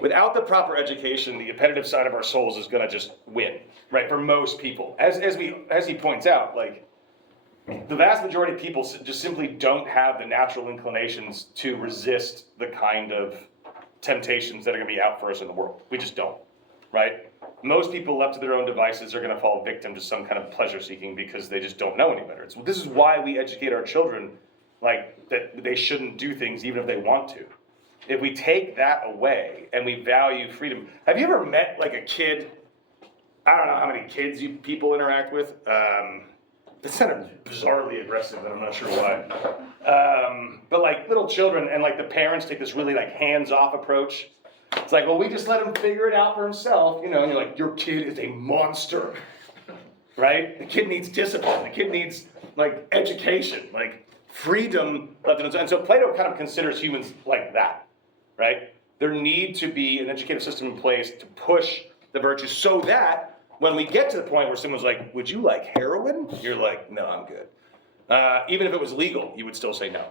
Without the proper education, the appetitive side of our souls is gonna just win, right, for most people. As he points out, like, the vast majority of people just simply don't have the natural inclinations to resist the kind of temptations that are gonna be out for us in the world. We just don't, right? Most people left to their own devices are gonna fall victim to some kind of pleasure seeking because they just don't know any better. This is why we educate our children, like, that they shouldn't do things even if they want to. If we take that away and we value freedom, have you ever met, like, a kid? I don't know how many kids you people interact with. That sounded bizarrely aggressive, and I'm not sure why. But like little children, and like the parents take this really like hands-off approach. It's like, well, we just let him figure it out for himself, and you're like, your kid is a monster, right? The kid needs discipline. The kid needs like education, like freedom left in his own. And so Plato kind of considers humans like that, right? There need to be an educative system in place to push the virtues so that when we get to the point where someone's like, would you like heroin? You're like, no, I'm good. Even if it was legal, you would still say no,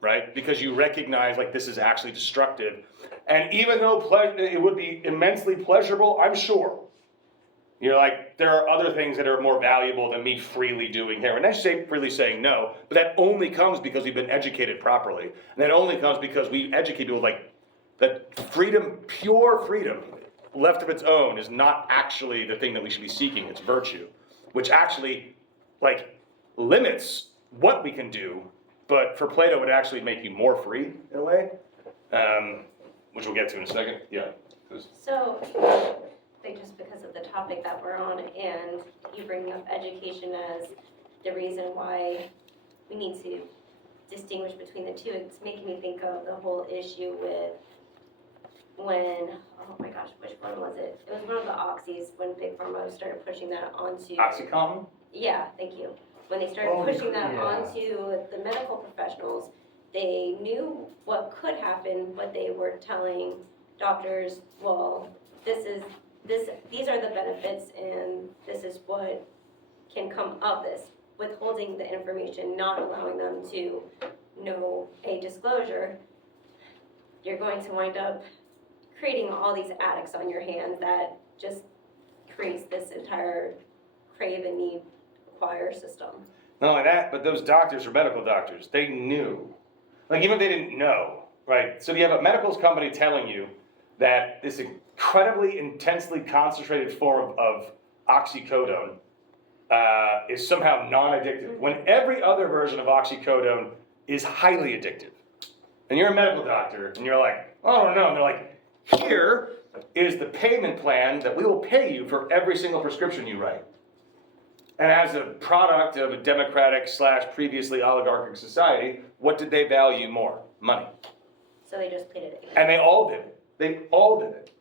right? Because you recognize like this is actually destructive. And even though it would be immensely pleasurable, I'm sure, you're like, there are other things that are more valuable than me freely doing heroin. And I say freely saying no, but that only comes because we've been educated properly. And that only comes because we educate people like that freedom, pure freedom, left of its own is not actually the thing that we should be seeking. It's virtue, which actually like limits what we can do, but for Plato it actually make you more free in a way, which we'll get to in a second. Yeah. So, like, just because of the topic that we're on, and you bring up education as the reason why we need to distinguish between the two, it's making me think of the whole issue with when, oh my gosh, which one was it? It was one of the oxys when Big Pharma started pushing that onto. OxyContin? Yeah, thank you. When they started pushing that onto the medical professionals, they knew what could happen, but they were telling doctors, well, these are the benefits and this is what can come of this. Withholding the information, not allowing them to know a disclosure, you're going to wind up creating all these addicts on your hands that just creates this entire crave and need acquire system. Not only that, but those doctors are medical doctors. They knew. Like even if they didn't know, right? So you have a medical company telling you that this incredibly intensely concentrated form of oxycodone is somehow non-addictive, when every other version of oxycodone is highly addictive. And you're a medical doctor, and you're like, oh no, and they're like, here is the payment plan that we will pay you for every single prescription you write. And as a product of a democratic / previously oligarchic society, what did they value more? Money. So they just played it again. And they all did it. They all did it.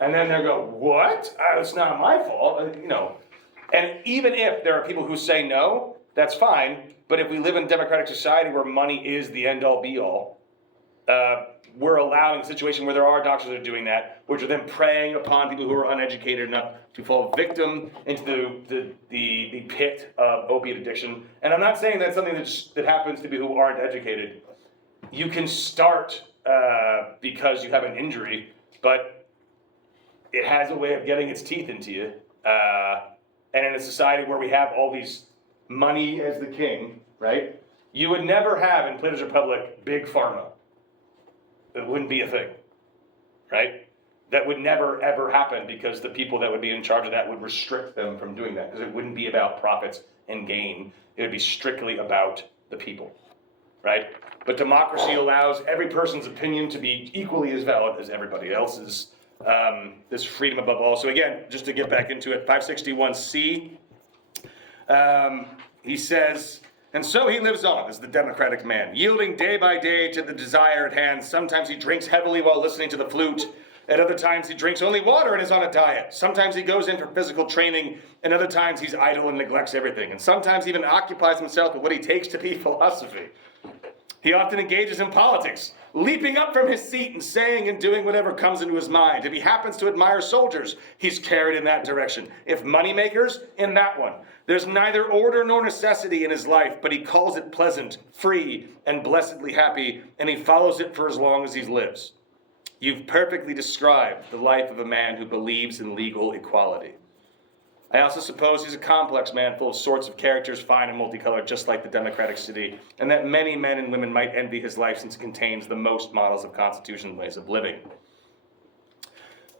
And then they go, what? It's not my fault, you know. And even if there are people who say no, that's fine. But if we live in a democratic society where money is the end-all be-all, we're allowing a situation where there are doctors that are doing that, which are then preying upon people who are uneducated enough to fall victim into the pit of opiate addiction. And I'm not saying that's something that happens to people who aren't educated. You can start because you have an injury, but it has a way of getting its teeth into you. And in a society where we have all these money as the king, right? You would never have in Plato's Republic big pharma. It wouldn't be a thing, right? That would never ever happen because the people that would be in charge of that would restrict them from doing that because it wouldn't be about profits and gain. It would be strictly about the people, right? But democracy allows every person's opinion to be equally as valid as everybody else's. This freedom above all. So again, just to get back into it, 561c, he says, and so he lives on as the democratic man, yielding day by day to the desire at hand. Sometimes he drinks heavily while listening to the flute. At other times he drinks only water and is on a diet. Sometimes he goes in for physical training, and other times he's idle and neglects everything. And sometimes even occupies himself with what he takes to be philosophy. He often engages in politics, leaping up from his seat and saying and doing whatever comes into his mind. If he happens to admire soldiers, he's carried in that direction. If moneymakers, in that one. There's neither order nor necessity in his life, but he calls it pleasant, free, and blessedly happy, and he follows it for as long as he lives. You've perfectly described the life of a man who believes in legal equality. I also suppose he's a complex man full of sorts of characters, fine and multicolored, just like the democratic city, and that many men and women might envy his life since it contains the most models of constitution and ways of living.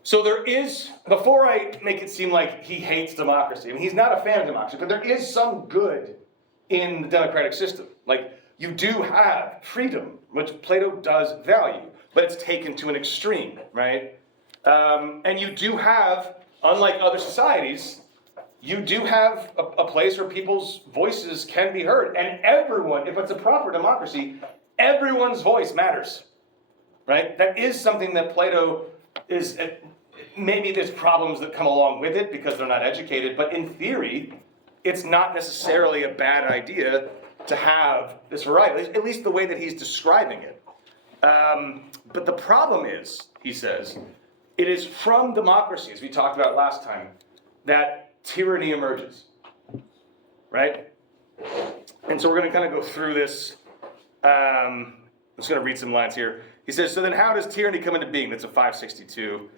So there is, before I make it seem like he hates democracy, I mean, he's not a fan of democracy, but there is some good in the democratic system. Like, you do have freedom, which Plato does value, but it's taken to an extreme, right? And you do have, unlike other societies, you do have a place where people's voices can be heard. And everyone, if it's a proper democracy, everyone's voice matters, right? That is something that Plato is, maybe there's problems that come along with it because they're not educated, but in theory, it's not necessarily a bad idea to have this variety, at least the way that he's describing it. But the problem is, he says, it is from democracy, as we talked about last time, that tyranny emerges, right? And so we're going to kind of go through this. I'm just going to read some lines here. He says, so then how does tyranny come into being? That's a 562.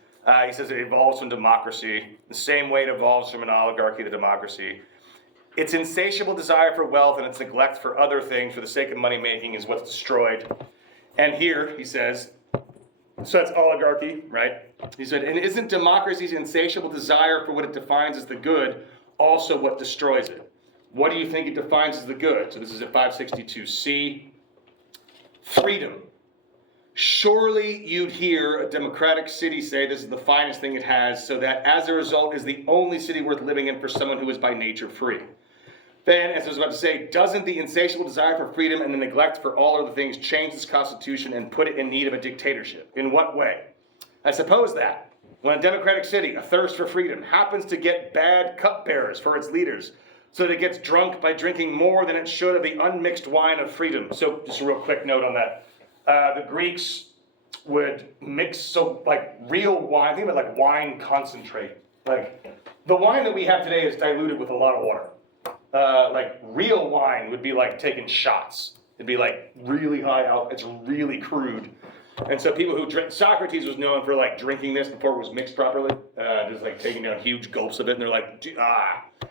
He says it evolves from democracy, the same way it evolves from an oligarchy to democracy. Its insatiable desire for wealth and its neglect for other things for the sake of money making is what's destroyed. And here, he says, so that's oligarchy, right? He said, and isn't democracy's insatiable desire for what it defines as the good also what destroys it? What do you think it defines as the good? So this is at 562c. Freedom. Surely you'd hear a democratic city say this is the finest thing it has, so that as a result is the only city worth living in for someone who is by nature free. Then, as I was about to say, doesn't the insatiable desire for freedom and the neglect for all other things change this constitution and put it in need of a dictatorship? In what way? I suppose that when a democratic city, a thirst for freedom, happens to get bad cupbearers for its leaders, so that it gets drunk by drinking more than it should of the unmixed wine of freedom. So just a real quick note on that. The Greeks would mix, so like real wine, think about like wine concentrate. Like the wine that we have today is diluted with a lot of water. Like real wine would be like taking shots. It'd be like really high out, it's really crude. And so people who drink, Socrates was known for like drinking this before it was mixed properly, just like taking down huge gulps of it, and they're like,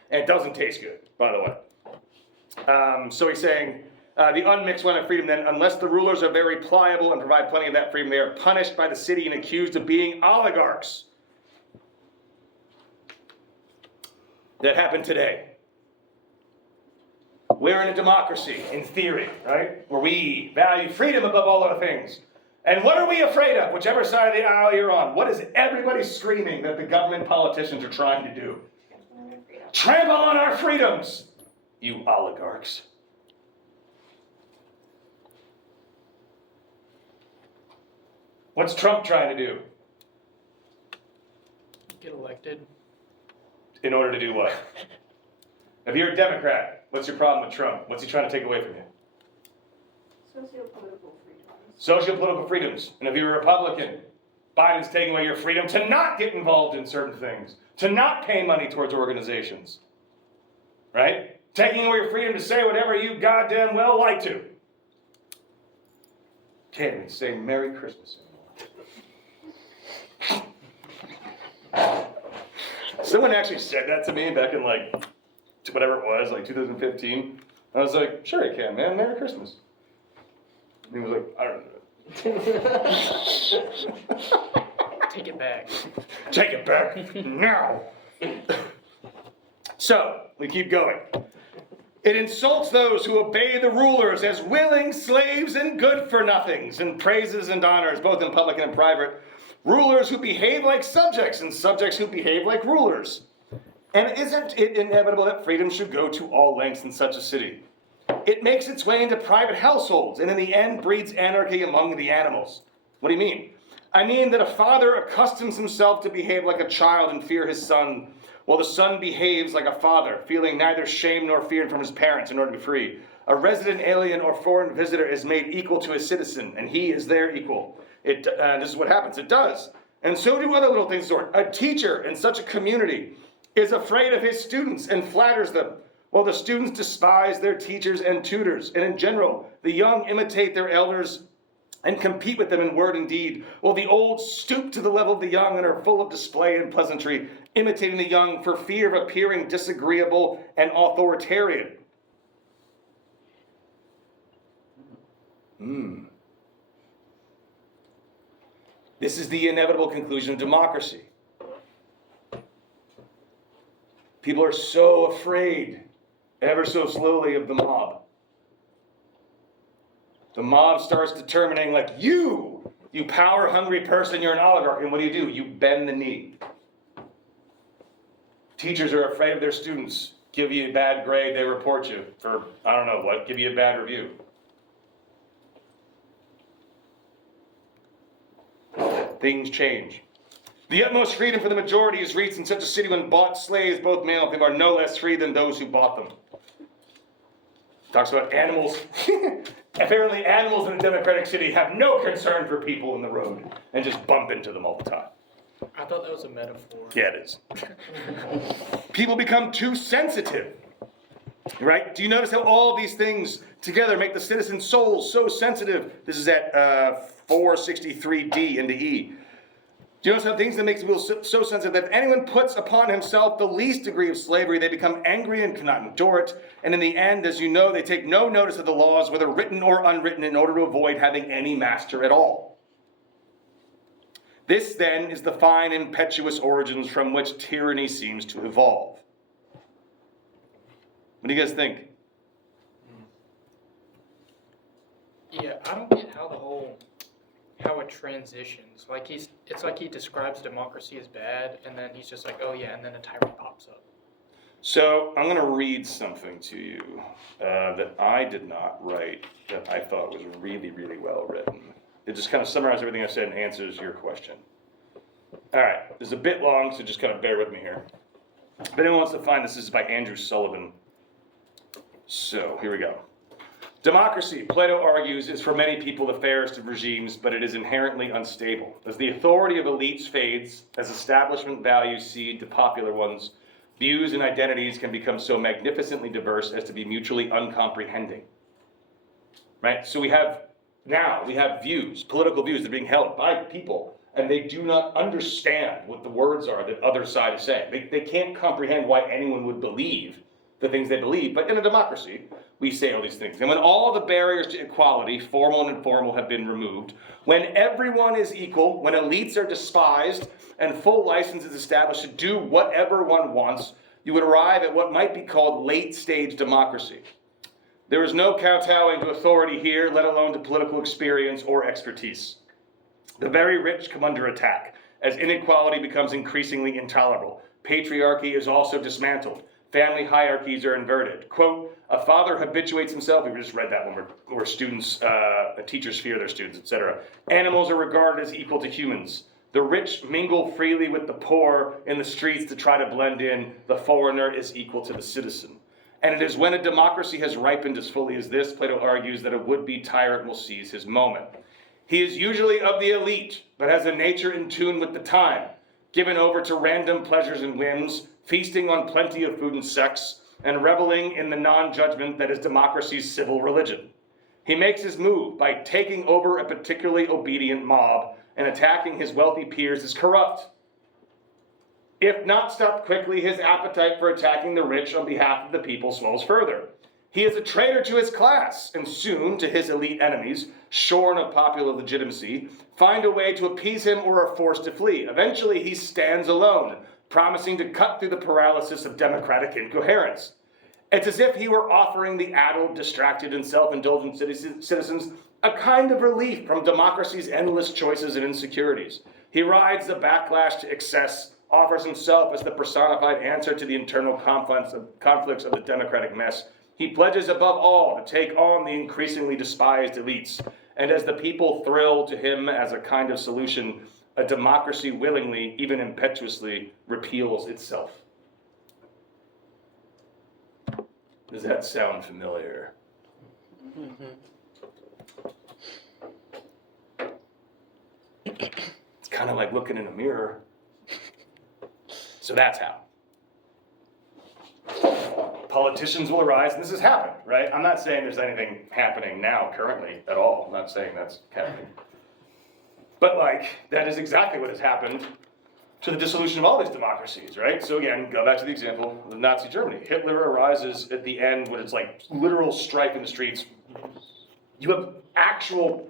and it doesn't taste good, by the way. So he's saying, the unmixed wine of freedom then, unless the rulers are very pliable and provide plenty of that freedom, they are punished by the city and accused of being oligarchs. That happened today. We're in a democracy, in theory, right? Where we value freedom above all other things. And what are we afraid of, whichever side of the aisle you're on? What is everybody screaming that the government politicians are trying to do? Trample on our freedoms, you oligarchs. What's Trump trying to do? Get elected. In order to do what? If you're a Democrat, what's your problem with Trump? What's he trying to take away from you? Socio-political freedom. Social-political freedoms. And if you're a Republican, Biden's taking away your freedom to not get involved in certain things, to not pay money towards organizations. Right? Taking away your freedom to say whatever you goddamn well like to. Can't even say Merry Christmas anymore. Someone actually said that to me back in like, whatever it was, like 2015. I was like, sure you can, man. Merry Christmas. And he was like, I don't know. Take it back. Take it back now. So, we keep going. It insults those who obey the rulers as willing slaves and good-for-nothings, and praises and honors, both in public and in private, rulers who behave like subjects and subjects who behave like rulers. And isn't it inevitable that freedom should go to all lengths in such a city? It makes its way into private households, and in the end breeds anarchy among the animals. What do you mean? I mean that a father accustoms himself to behave like a child and fear his son, while the son behaves like a father, feeling neither shame nor fear from his parents in order to be free. A resident alien or foreign visitor is made equal to a citizen, and he is their equal. This is what happens. It does. And so do other little things. A teacher in such a community is afraid of his students and flatters them, while the students despise their teachers and tutors. And in general, the young imitate their elders and compete with them in word and deed, while the old stoop to the level of the young and are full of display and pleasantry, imitating the young for fear of appearing disagreeable and authoritarian. This is the inevitable conclusion of democracy. People are so afraid, ever so slowly, of the mob. The mob starts determining, like, you power-hungry person, you're an oligarch, and what do? You bend the knee. Teachers are afraid of their students. Give you a bad grade, they report you for, I don't know what, give you a bad review. Things change. The utmost freedom for the majority is reached in such a city when bought slaves, both male and female, are no less free than those who bought them. Talks about animals. Apparently animals in a democratic city have no concern for people in the road and just bump into them all the time. I thought that was a metaphor. Yeah, it is. People become too sensitive. Right? Do you notice how all these things together make the citizen's souls so sensitive? This is at 463D into E. Do you notice how things that make people so sensitive that if anyone puts upon himself the least degree of slavery, they become angry and cannot endure it. And in the end, as you know, they take no notice of the laws, whether written or unwritten, in order to avoid having any master at all. This, then, is the fine, impetuous origins from which tyranny seems to evolve. What do you guys think? Yeah, I don't get how it transitions. Like it's like he describes democracy as bad, and then he's just like, oh yeah, and then a tyrant pops up. So I'm going to read something to you that I did not write that I thought was really, really well written. It just kind of summarizes everything I said and answers your question. All right, this is a bit long, so just kind of bear with me here. If anyone wants to find this is by Andrew Sullivan. So here we go. Democracy, Plato argues, is for many people the fairest of regimes, but it is inherently unstable. As the authority of elites fades, as establishment values cede to popular ones, views and identities can become so magnificently diverse as to be mutually uncomprehending. Right? So we have views, political views that are being held by people, and they do not understand what the words are that other side is saying. They can't comprehend why anyone would believe the things they believe, but in a democracy, we say all these things. And when all the barriers to equality, formal and informal, have been removed, when everyone is equal, when elites are despised, and full license is established to do whatever one wants, you would arrive at what might be called late-stage democracy. There is no kowtowing to authority here, let alone to political experience or expertise. The very rich come under attack, as inequality becomes increasingly intolerable. Patriarchy is also dismantled. family hierarchies are inverted. Quote, a father habituates himself, we just read that one where students, teachers fear their students, etc. Animals are regarded as equal to humans. The rich mingle freely with the poor in the streets to try to blend in. The foreigner is equal to the citizen. And it is when a democracy has ripened as fully as this, Plato argues, that a would-be tyrant will seize his moment. He is usually of the elite, but has a nature in tune with the time, given over to random pleasures and whims, feasting on plenty of food and sex, and reveling in the non-judgment that is democracy's civil religion. He makes his move by taking over a particularly obedient mob and attacking his wealthy peers as corrupt. If not stopped quickly, his appetite for attacking the rich on behalf of the people swells further. He is a traitor to his class, and soon, to his elite enemies, shorn of popular legitimacy, find a way to appease him or are forced to flee. Eventually, he stands alone, promising to cut through the paralysis of democratic incoherence. It's as if he were offering the addled, distracted, and self-indulgent citizens a kind of relief from democracy's endless choices and insecurities. He rides the backlash to excess, offers himself as the personified answer to the internal conflicts of the democratic mess. He pledges above all to take on the increasingly despised elites. And as the people thrill to him as a kind of solution, a democracy willingly, even impetuously, repeals itself. Does that sound familiar? It's kind of like looking in a mirror. So that's how. Politicians will arise, and this has happened, right? I'm not saying there's anything happening now, currently, at all. I'm not saying that's happening. But that is exactly what has happened to the dissolution of all these democracies, right? So again, go back to the example of Nazi Germany. Hitler arises at the end when it's literal strife in the streets. You have actual,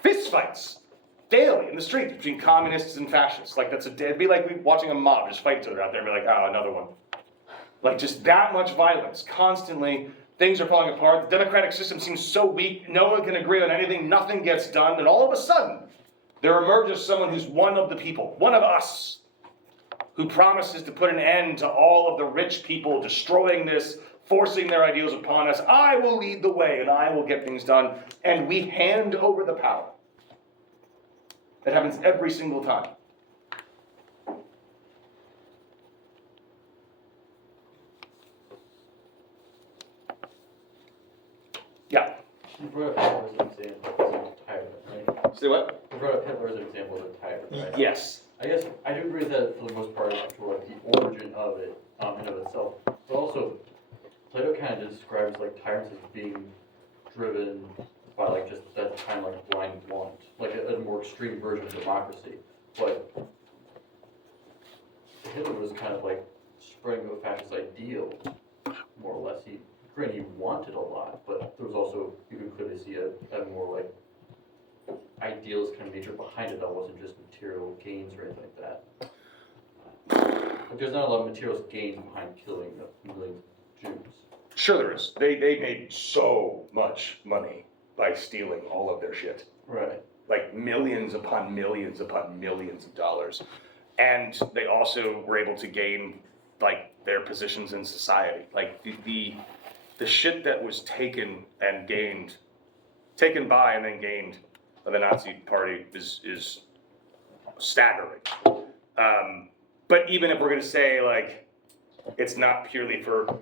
fist fights daily in the streets between communists and fascists. It'd be like watching a mob just fight each other out there and be like, oh, another one. Just that much violence, constantly, things are falling apart. The democratic system seems so weak, no one can agree on anything, nothing gets done, and all of a sudden, there emerges someone who's one of the people, one of us, who promises to put an end to all of the rich people destroying this, forcing their ideals upon us. I will lead the way, and I will get things done, and we hand over the power. That happens every single time. Yeah. You brought up Hitler as an example as a tyrant, right? Say what? You brought up Hitler as an example as a tyrant, right? Yes. I guess I do agree with that for the most part, for the origin of it, in of itself. But also, Plato kind of describes tyrants as being driven by just that kind of blind want, a more extreme version of democracy. But Hitler was kind of spreading a fascist ideal, more or less. He wanted a lot, but there was also, you could clearly see a more ideals kind of nature behind it that wasn't just material gains or anything like that. There's not a lot of material gains behind killing a million Jews. Sure there is. They made so much money by stealing all of their shit. Right. Millions upon millions upon millions of dollars. And they also were able to gain their positions in society. The shit that was taken by and then gained by the Nazi Party is staggering. But even if we're going to say it's not purely for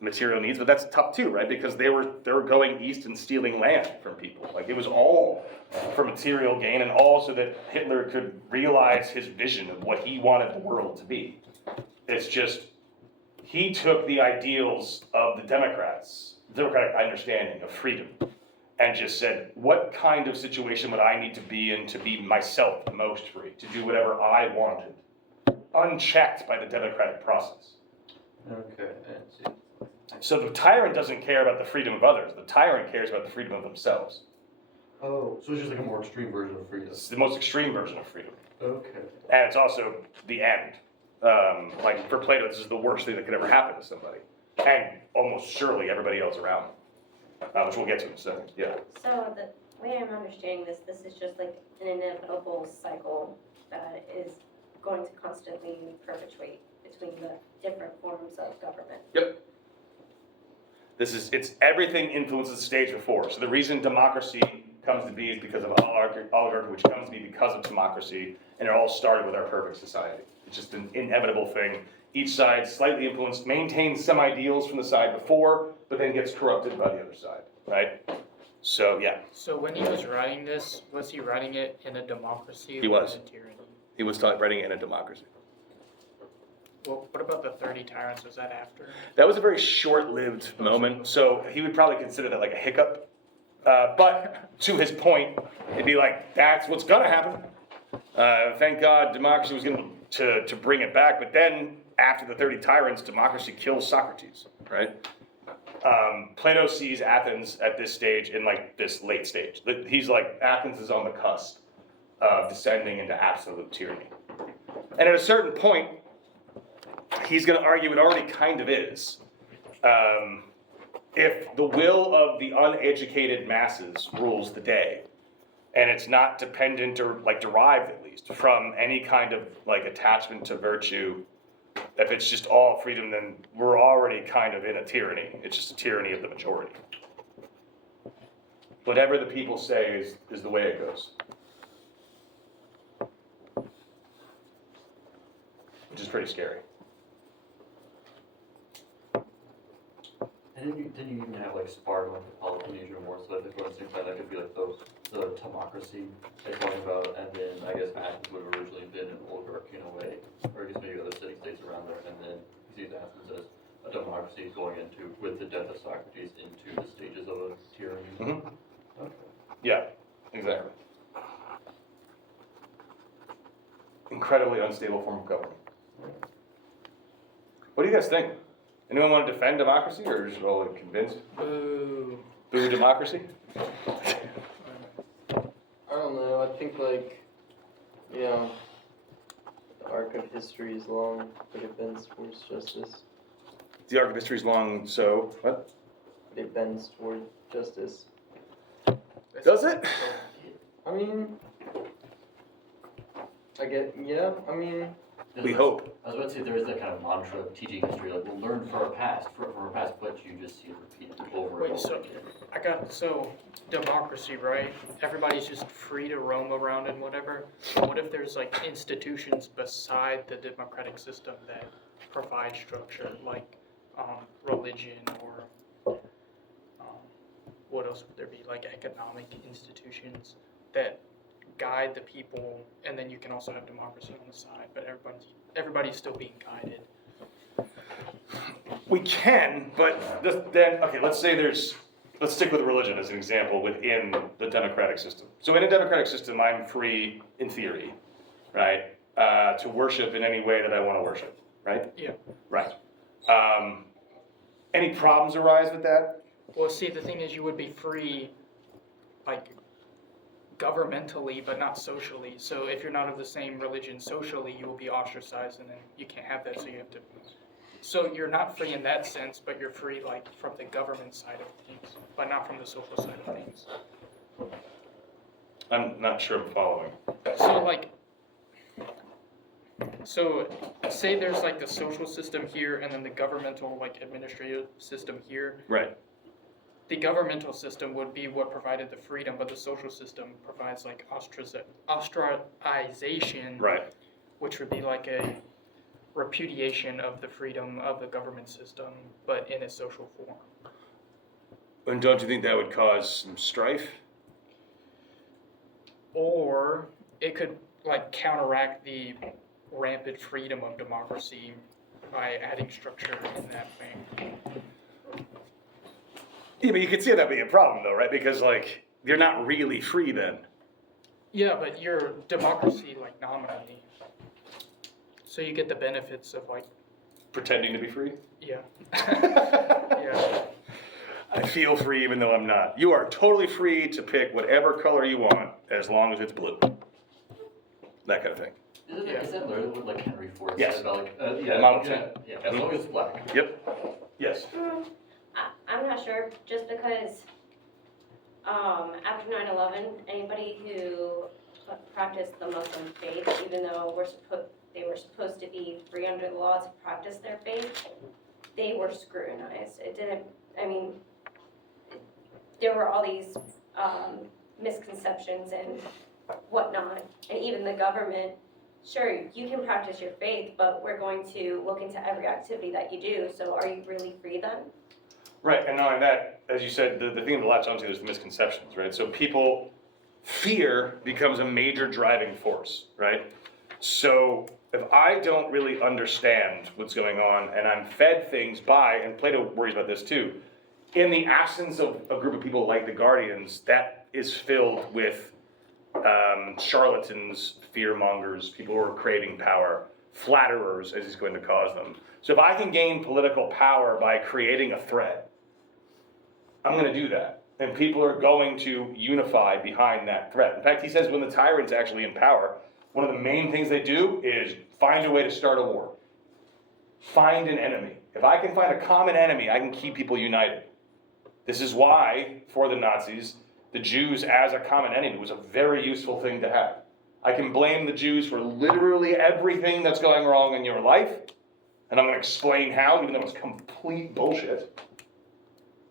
material needs, but that's tough too, right? Because they were going east and stealing land from people. It was all for material gain, and all so that Hitler could realize his vision of what he wanted the world to be. It's just, he took the ideals of the democratic understanding of freedom, and just said, what kind of situation would I need to be in to be myself the most free, to do whatever I wanted, unchecked by the democratic process. Okay, I see. So the tyrant doesn't care about the freedom of others. The tyrant cares about the freedom of themselves. Oh, so it's just a more extreme version of freedom. It's the most extreme version of freedom. Okay. And it's also the end. For Plato, this is the worst thing that could ever happen to somebody. And almost surely everybody else around them, which we'll get to in a second. Yeah. So the way I'm understanding this is just an inevitable cycle that is going to constantly perpetuate between the different forms of government. Yep. It's everything influences the stage before. So the reason democracy comes to be is because of oligarchy, which comes to be because of democracy, and it all started with our perfect society. It's just an inevitable thing. Each side slightly influenced, maintains some ideals from the side before, but then gets corrupted by the other side, right? So yeah, So when he was writing this, was he writing it in a democracy He or was. in a tyranny? he was writing it in a democracy. Well, what about the 30 tyrants? Was that after? That was a very short-lived moment, so he would probably consider that like a hiccup. But to his point, it'd be like, that's what's gonna happen. Thank God democracy was going to bring it back, but then after the 30 tyrants, democracy kills Socrates, right? Plato sees Athens at this stage in like this late stage. He's like, Athens is on the cusp of descending into absolute tyranny. And at a certain point, he's going to argue it already kind of is. If the will of the uneducated masses rules the day, and it's not dependent or like derived at least from any kind of like attachment to virtue, if it's just all freedom, then we're already kind of in a tyranny. It's just a tyranny of the majority. Whatever the people say is the way it goes. Which is pretty scary. And then you even have like Sparta, like the Peloponnesian War, so like the same time that could be like the democracy they're talking about, and then I guess Athens would have originally been an oligarchy in a way, or I guess maybe other city-states around there, and then he sees Athens as a democracy going into, with the death of Socrates, into the stages of a tyranny. Mm-hmm. Okay. Yeah, exactly. Incredibly unstable form of government. What do you guys think? Anyone want to defend democracy, or is it all like convinced? Boo. Boo democracy? I don't know, I think like, you know, the arc of history is long, but it bends towards justice. The arc of history is long, so what? It bends toward justice. Does it? I mean, I mean, We hope. I was about to say there is that kind of mantra of teaching history, like we'll learn from our past, but you just see it repeated over and Wait, over. so democracy, right? Everybody's just free to roam around and whatever. But what if there's like institutions beside the democratic system that provide structure, like religion or what else would there be? Like economic institutions that guide the people, and then you can also have democracy on the side, but everybody's still being guided. We can, but then, okay, let's stick with religion as an example within the democratic system. So in a democratic system, I'm free, in theory, right, to worship in any way that I want to worship, right? Yeah. Right. Any problems arise with that? Well, see, the thing is, you would be free, like, governmentally, but not socially. So if you're not of the same religion socially, you will be ostracized, and then you can't have that, so you have to... So you're not free in that sense, but you're free, like, from the government side of things, but not from the social side of things. I'm not sure I'm following. So, like... So, say there's, like, the social system here, and then the governmental, like, administrative system here. Right. The governmental system would be what provided the freedom, but the social system provides like ostracization, Right. which would be like a repudiation of the freedom of the government system, but in a social form. And don't you think that would cause some strife? Or it could like counteract the rampant freedom of democracy by adding structure in that thing. Yeah, but you could see that being a problem though, right? Because like, you're not really free then. Yeah, but you're democracy like nominally. So you get the benefits of like... Pretending to be free? Yeah. Yeah. I feel free even though I'm not. You are totally free to pick whatever color you want as long as it's blue. That kind of thing. Is that literally what like Henry Ford Yes. said about like, The Model T. yeah, as long as it's black. Yep. Yes. I'm not sure, just because after 9/11, anybody who practiced the Muslim faith, even though they were supposed to be free under the law to practice their faith, they were scrutinized. It didn't, I mean, there were all these misconceptions and whatnot, and even the government, sure, you can practice your faith, but we're going to look into every activity that you do, so are you really free then? Right, and not only that, as you said, the thing that latch onto is the misconceptions, right? So fear becomes a major driving force, right? So if I don't really understand what's going on and I'm fed things by, and Plato worries about this too, in the absence of a group of people like the Guardians, that is filled with charlatans, fear-mongers, people who are craving power, flatterers, as he's going to cause them. So if I can gain political power by creating a threat, I'm going to do that. And people are going to unify behind that threat. In fact, he says when the tyrant's actually in power, one of the main things they do is find a way to start a war. Find an enemy. If I can find a common enemy, I can keep people united. This is why, for the Nazis, the Jews as a common enemy was a very useful thing to have. I can blame the Jews for literally everything that's going wrong in your life, and I'm going to explain how, even though it's complete bullshit.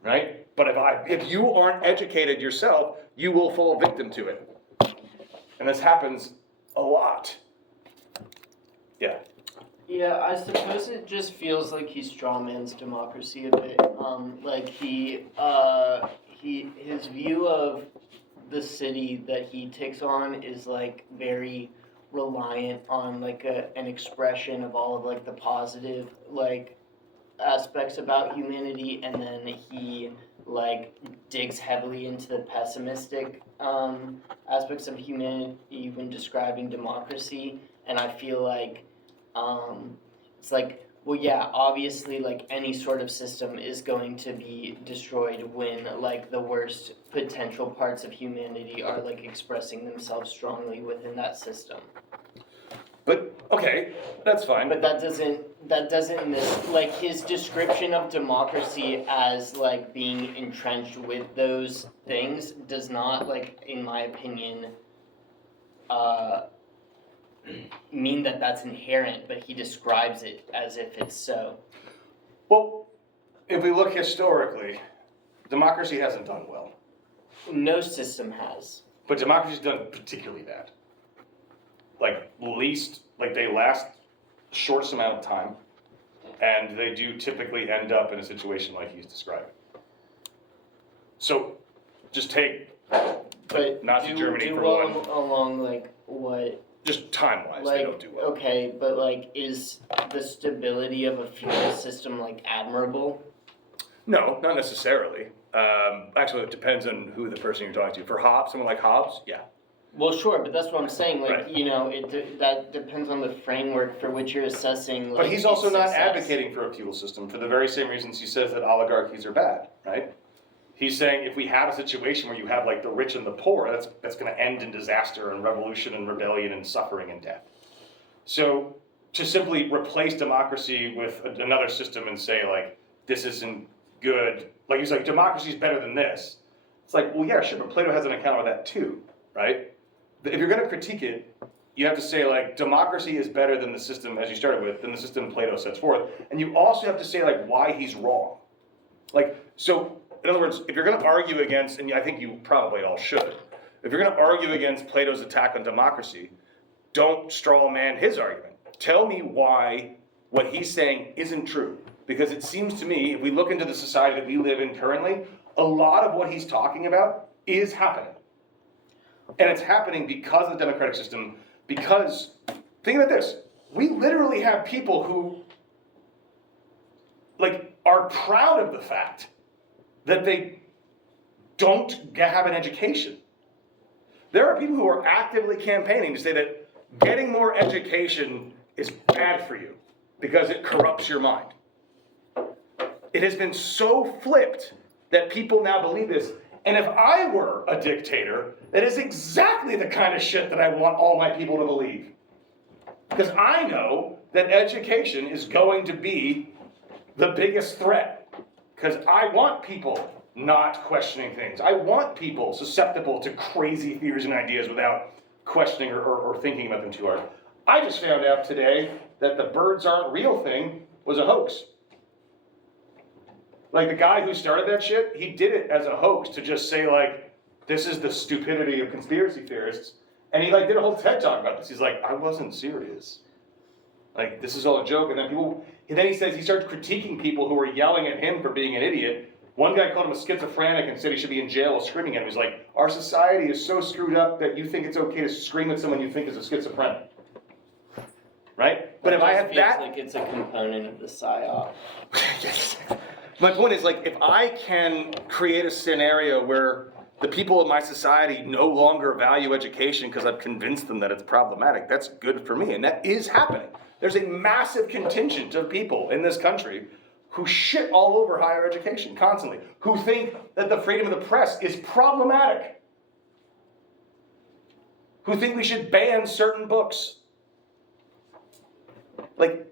Right? But if you aren't educated yourself, you will fall victim to it. And this happens a lot. Yeah. Yeah, I suppose it just feels like he strawmans democracy a bit. Like his view of the city that he takes on is like very reliant on like an expression of all of like the positive like aspects about humanity, and then he like digs heavily into the pessimistic aspects of humanity when describing democracy. And I feel like it's like, well, yeah, obviously, like any sort of system is going to be destroyed when like the worst potential parts of humanity are like expressing themselves strongly within that system. But, okay, that's fine. But that doesn't like his description of democracy as like being entrenched with those things does not, like, in my opinion, mean that that's inherent, but he describes it as if it's so. Well, if we look historically, democracy hasn't done well. No system has. But democracy's done particularly bad. They last the shortest amount of time, and they do typically end up in a situation like he's describing. So, just take Nazi Germany for one. Along like what? Just time-wise, Like, they don't do well. okay, but like, is the stability of a feudal system like admirable? No, not necessarily. Actually, it depends on who the person you're talking to. For Hobbes, someone like Hobbes, yeah. Well, sure, but that's what I'm saying. Like, Right. you know, that depends on the framework for which you're assessing. Like, But he's also not success. advocating for a feudal system for the very same reasons he says that oligarchies are bad, right? He's saying if we have a situation where you have like the rich and the poor, that's going to end in disaster and revolution and rebellion and suffering and death. So to simply replace democracy with another system and say like this isn't good, like he's like democracy is better than this. It's like, well, yeah, sure, but Plato has an account of that too, right? If you're going to critique it, you have to say like democracy is better than the system, as you started with, than the system Plato sets forth, and you also have to say like why he's wrong. Like, so in other words, if you're going to argue against, and I think you probably all should, if you're going to argue against Plato's attack on democracy, don't straw man his argument. Tell me why what he's saying isn't true. Because it seems to me, if we look into the society that we live in currently, a lot of what he's talking about is happening. And it's happening because of the democratic system, because, think about this, we literally have people who, like, are proud of the fact that they don't have an education. There are people who are actively campaigning to say that getting more education is bad for you because it corrupts your mind. It has been so flipped that people now believe this. And if I were a dictator, that is exactly the kind of shit that I want all my people to believe. Because I know that education is going to be the biggest threat. Because I want people not questioning things. I want people susceptible to crazy fears and ideas without questioning or thinking about them too hard. I just found out today that the birds aren't real thing was a hoax. Like the guy who started that shit, he did it as a hoax to just say like, this is the stupidity of conspiracy theorists. And he like did a whole TED talk about this. He's like, I wasn't serious. Like, this is all a joke. And then he says he starts critiquing people who were yelling at him for being an idiot. One guy called him a schizophrenic and said he should be in jail while screaming at him. He's like, our society is so screwed up that you think it's okay to scream at someone you think is a schizophrenic. Right? But if I have that... like it's a component of the psyop. My point is, like, if I can create a scenario where the people of my society no longer value education because I've convinced them that it's problematic, that's good for me. And that is happening. There's a massive contingent of people in this country who shit all over higher education constantly, who think that the freedom of the press is problematic, who think we should ban certain books. Like,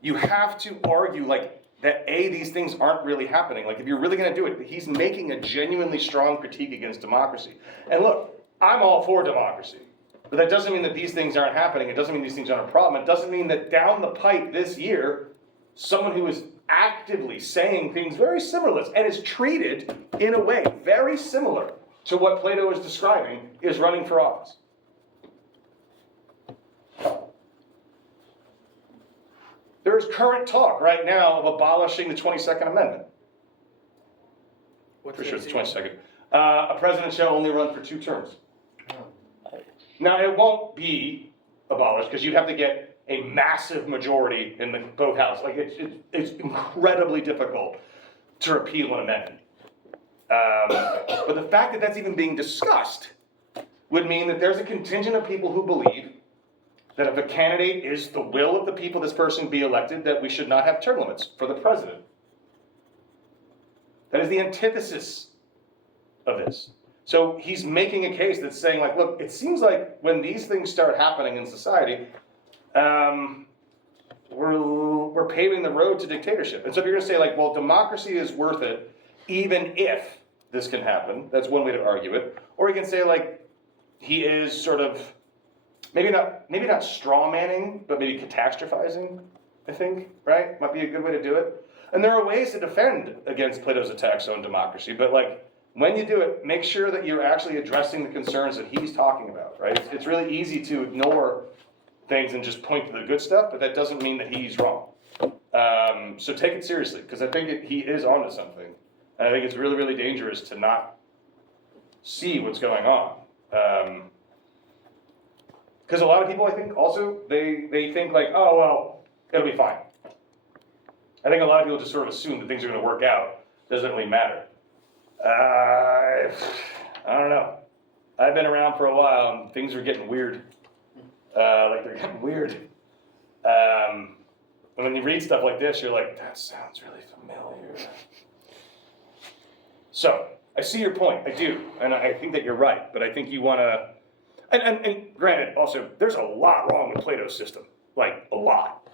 you have to argue, like, that these things aren't really happening. Like, if you're really gonna do it, he's making a genuinely strong critique against democracy. And look, I'm all for democracy. But that doesn't mean that these things aren't happening. It doesn't mean these things aren't a problem. It doesn't mean that down the pipe this year, someone who is actively saying things very similar and is treated in a way very similar to what Plato is describing is running for office. There is current talk right now of abolishing the 22nd Amendment. For sure it's the 22nd. A president shall only run for 2 terms. Now, it won't be abolished because you'd have to get a massive majority in both houses. Like, it's incredibly difficult to repeal an amendment. But the fact that that's even being discussed would mean that there's a contingent of people who believe that if a candidate is the will of the people this person be elected, that we should not have term limits for the president. That is the antithesis of this. So he's making a case that's saying, like, look, it seems like when these things start happening in society, we're paving the road to dictatorship. And so if you're going to say, like, well, democracy is worth it, even if this can happen, that's one way to argue it. Or you can say, like, he is sort of, maybe not straw manning, but maybe catastrophizing, I think, right? Might be a good way to do it. And there are ways to defend against Plato's attacks on democracy, but like, when you do it, make sure that you're actually addressing the concerns that he's talking about, right? It's really easy to ignore things and just point to the good stuff, but that doesn't mean that he's wrong. So take it seriously, because I think he is onto something. And I think it's really, really dangerous to not see what's going on. Because a lot of people, I think, also, they think like, oh, well, it'll be fine. I think a lot of people just sort of assume that things are going to work out. Doesn't really matter. I don't know. I've been around for a while and things are getting weird. Like they're getting weird. And when you read stuff like this, you're like, that sounds really familiar. So, I see your point, I do. And I think that you're right, but I think you want to, and granted, also, there's a lot wrong with Plato's system. Like, a lot.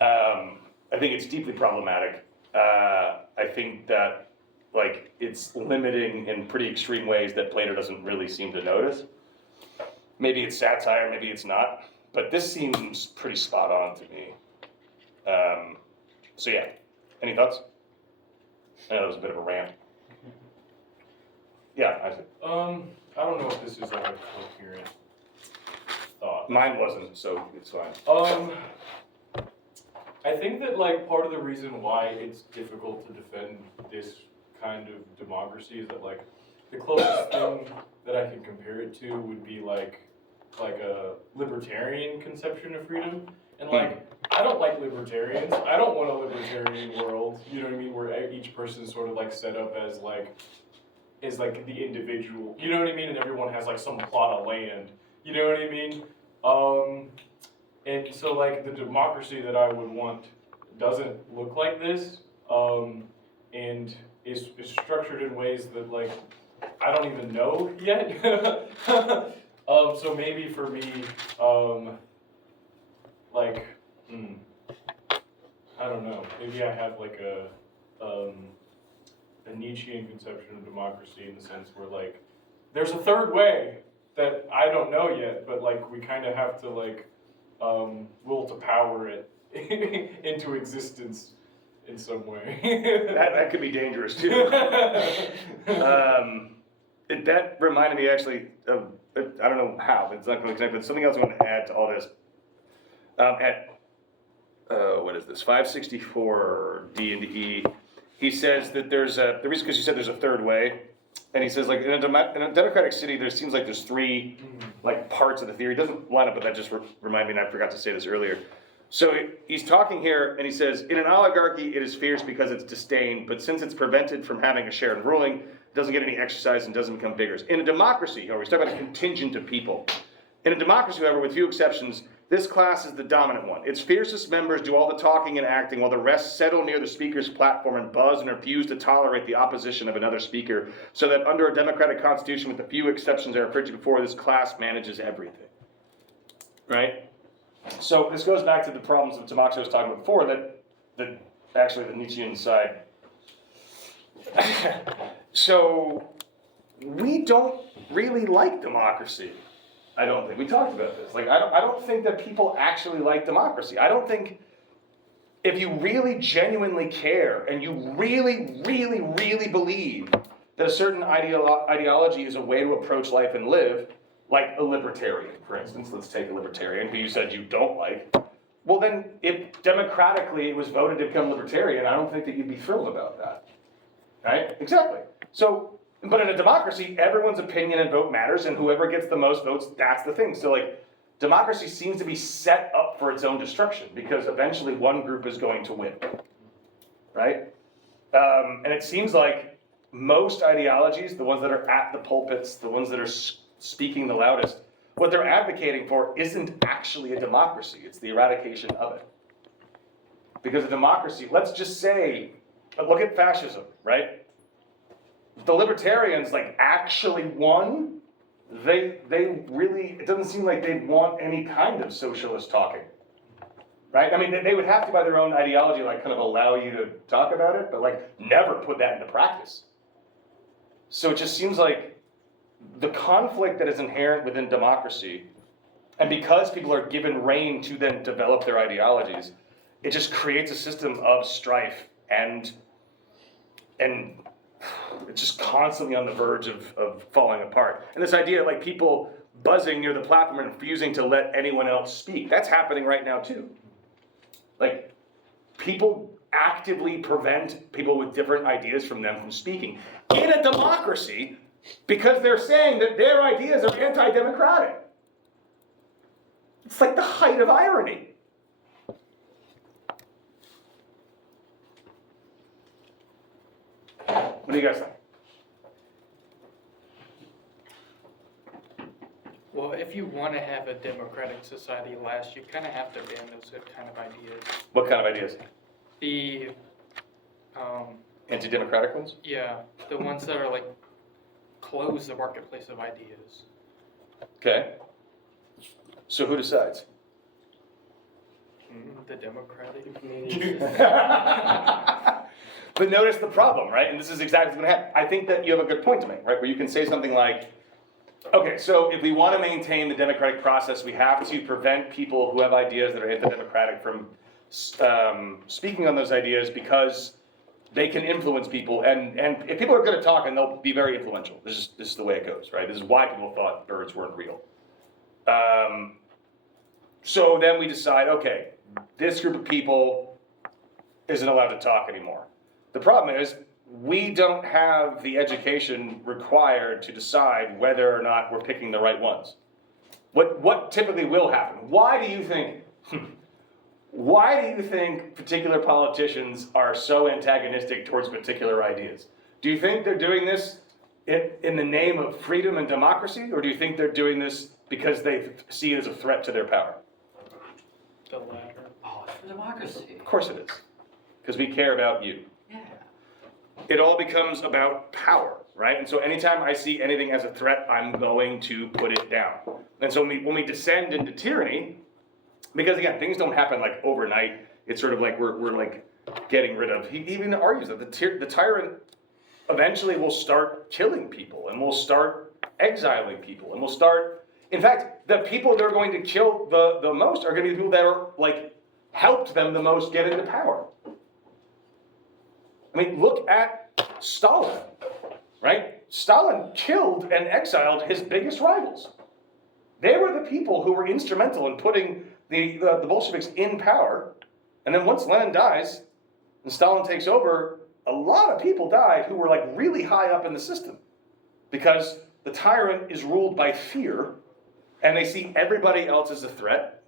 I think it's deeply problematic. I think that like, it's limiting in pretty extreme ways that Plato doesn't really seem to notice. Maybe it's satire, maybe it's not, but this seems pretty spot on to me. So yeah, any thoughts? I know that was a bit of a rant. Yeah, Isaac. I don't know if this is like a coherent thought. Mine wasn't, so it's fine. I think that like part of the reason why it's difficult to defend this kind of democracy is that like the closest thing that I can compare it to would be like a libertarian conception of freedom. And like I don't like libertarians. I don't want a libertarian world, you know what I mean, where each person is sort of like set up as like the individual, you know what I mean, and everyone has like some plot of land, you know what I mean? And so like the democracy that I would want doesn't look like this, and is structured in ways that like I don't even know yet. So maybe for me, like I don't know. Maybe I have like a Nietzschean conception of democracy in the sense where like there's a third way that I don't know yet, but like we kind of have to like will to power it into existence in some way. That could be dangerous too. That reminded me actually of, I don't know how, but it's not going to connect, but something else I want to add to all this. What is this, 564 D into E, he says that the reason because you said there's a third way, and he says like in a democratic city there seems like there's three like parts of the theory. It doesn't line up, but that just reminded me, and I forgot to say this earlier. So he's talking here, and he says, in an oligarchy it is fierce because it's disdained, but since it's prevented from having a share in ruling, it doesn't get any exercise and doesn't become bigger. In a democracy, however, he's talking about a contingent of people. In a democracy, however, with few exceptions, this class is the dominant one. Its fiercest members do all the talking and acting, while the rest settle near the speaker's platform and buzz and refuse to tolerate the opposition of another speaker, so that under a democratic constitution, with the few exceptions I referred to before, this class manages everything. Right? So this goes back to the problems that Democracy was talking about before, that actually the Nietzschean side. So we don't really like democracy. I don't think. We talked about this. Like, I don't think that people actually like democracy. I don't think if you really genuinely care and you really, really, really believe that a certain ideology is a way to approach life and live, like a libertarian, for instance, let's take a libertarian who you said you don't like, well then, if democratically it was voted to become libertarian, I don't think that you'd be thrilled about that. Right? Exactly. So, but in a democracy, everyone's opinion and vote matters, and whoever gets the most votes, that's the thing. So like, democracy seems to be set up for its own destruction, because eventually one group is going to win. Right? And it seems like most ideologies, the ones that are at the pulpits, the ones that are speaking the loudest, what they're advocating for isn't actually a democracy, it's the eradication of it. Because a democracy, let's just say, look at fascism, right? The libertarians like actually won, they really, it doesn't seem like they want any kind of socialist talking. Right? I mean, they would have to, by their own ideology, like kind of allow you to talk about it, but like never put that into practice. So it just seems like the conflict that is inherent within democracy, and because people are given rein to then develop their ideologies, it just creates a system of strife and it's just constantly on the verge of falling apart. And this idea of like people buzzing near the platform and refusing to let anyone else speak, that's happening right now too. Like, people actively prevent people with different ideas from them from speaking in a democracy because they're saying that their ideas are anti-democratic. It's like the height of irony. What do you guys think? Well, if you want to have a democratic society last, you kind of have to ban those kind of ideas. What kind of ideas? The, Anti-democratic ones? yeah, the ones that are like, close the marketplace of ideas. Okay. So who decides? The democratic. But notice the problem, right? And this is exactly what's going to happen. I think that you have a good point to make, right? Where you can say something like, okay, so if we want to maintain the democratic process, we have to prevent people who have ideas that are anti-democratic from speaking on those ideas because they can influence people. And if people are good at talking, they'll be very influential. This is the way it goes, right? This is why people thought birds weren't real. So then we decide, okay, this group of people isn't allowed to talk anymore. The problem is, we don't have the education required to decide whether or not we're picking the right ones. What typically will happen? Why do you think particular politicians are so antagonistic towards particular ideas? Do you think they're doing this in the name of freedom and democracy, or do you think they're doing this because they see it as a threat to their power? The latter. Oh, it's for democracy. Of course it is, because we care about you. Yeah. It all becomes about power, right? And so anytime I see anything as a threat, I'm going to put it down. And so when we descend into tyranny, because again, things don't happen like overnight. It's sort of like we're like getting rid of. He even argues that the tyrant eventually will start killing people, and will start exiling people, and will start In fact, the people they're going to kill the most are going to be the people that are like helped them the most get into power. I mean, look at Stalin, right? Stalin killed and exiled his biggest rivals. They were the people who were instrumental in putting the Bolsheviks in power. And then once Lenin dies and Stalin takes over, a lot of people died who were like really high up in the system because the tyrant is ruled by fear and they see everybody else as a threat.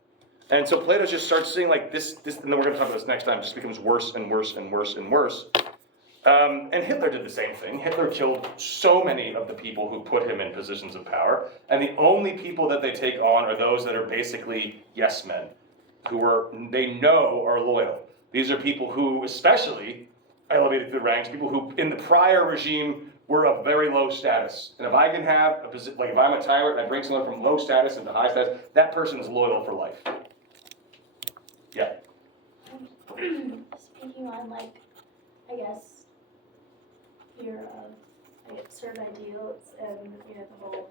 And so Plato just starts seeing like this, and then we're going to talk about this next time, just becomes worse and worse and worse and worse. And Hitler did the same thing. Hitler killed so many of the people who put him in positions of power, and the only people that they take on are those that are basically yes men, they know are loyal. These are people who especially elevated through the ranks, people who in the prior regime were of very low status. And if I can have a position, like if I'm a tyrant and I bring someone from low status into high status, that person is loyal for life. Yeah. Speaking on like, I guess, fear of certain ideals and the whole,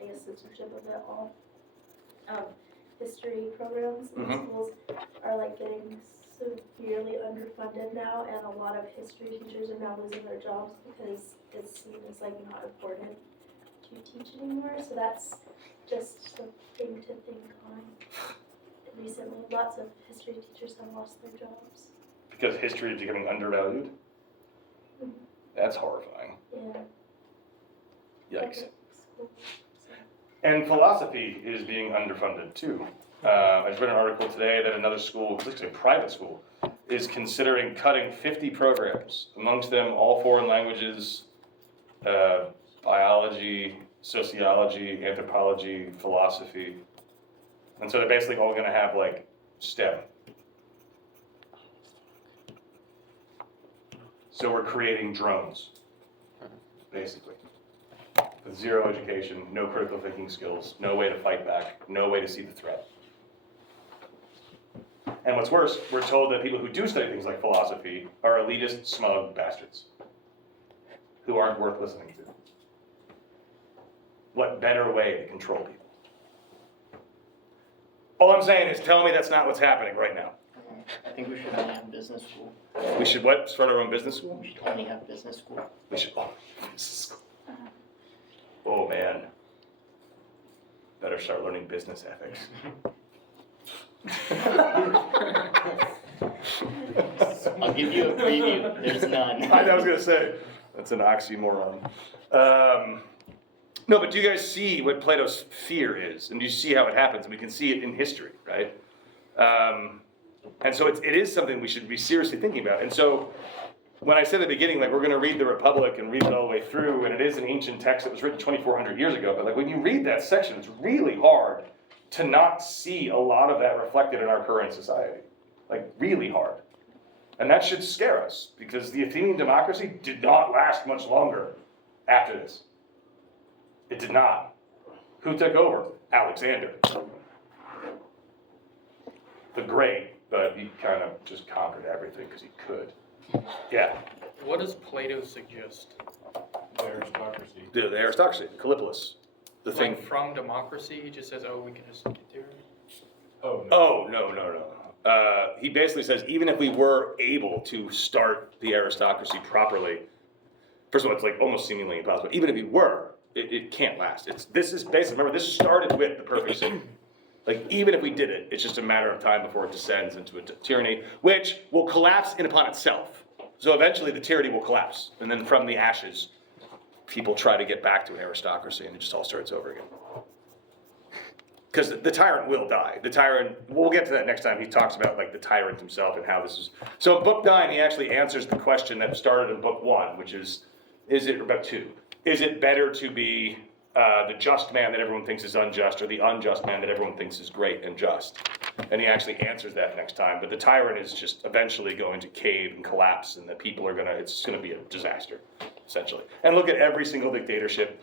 I guess, censorship of it all. History programs in schools are like getting severely underfunded now, and a lot of history teachers are now losing their jobs because it's seen as like not important to teach anymore. So that's just a thing to think on. Recently, lots of history teachers have lost their jobs. Because history is becoming undervalued? That's horrifying. Yeah. Yikes. And philosophy is being underfunded too. I just read an article today that another school, it's a private school, is considering cutting 50 programs, amongst them all foreign languages, biology, sociology, anthropology, philosophy. And so they're basically all going to have like STEM. So we're creating drones, basically. With zero education, no critical thinking skills, no way to fight back, no way to see the threat. And what's worse, we're told that people who do study things like philosophy are elitist, smug bastards who aren't worth listening to. What better way to control people? All I'm saying is tell me that's not what's happening right now. I think we should only have business school. We should what? Start our own business school? We should only have business school. We should only have business school. Oh man. Better start learning business ethics. I'll give you a preview. There's none. I was going to say, that's an oxymoron. No, but do you guys see what Plato's fear is? And do you see how it happens? And we can see it in history, right? And so it is something we should be seriously thinking about. And so when I said at the beginning, like we're going to read the Republic and read it all the way through, and it is an ancient text that was written 2,400 years ago, but like when you read that section, it's really hard to not see a lot of that reflected in our current society. Like really hard. And that should scare us, because the Athenian democracy did not last much longer after this. It did not. Who took over? Alexander. The Great, but he kind of just conquered everything because he could. Yeah. What does Plato suggest? The aristocracy. The aristocracy, Callipolis. The thing. Like from democracy, he just says, oh, we can just get there. Oh, no. No. He basically says even if we were able to start the aristocracy properly, first of all, it's like almost seemingly impossible. Even if we were, it can't last. This is basically, remember, this started with the perfect city. Like even if we did it, it's just a matter of time before it descends into a tyranny, which will collapse in upon itself. So eventually the tyranny will collapse, and then from the ashes, people try to get back to an aristocracy, and it just all starts over again. Because the tyrant will die. The tyrant, we'll get to that next time. He talks about like the tyrant himself and how this is. So in book 9, he actually answers the question that started in book 1, which is it, or book 2, is it better to be the just man that everyone thinks is unjust, or the unjust man that everyone thinks is great and just? And he actually answers that next time. But the tyrant is just eventually going to cave and collapse, and the people are it's gonna be a disaster, essentially. And look at every single dictatorship.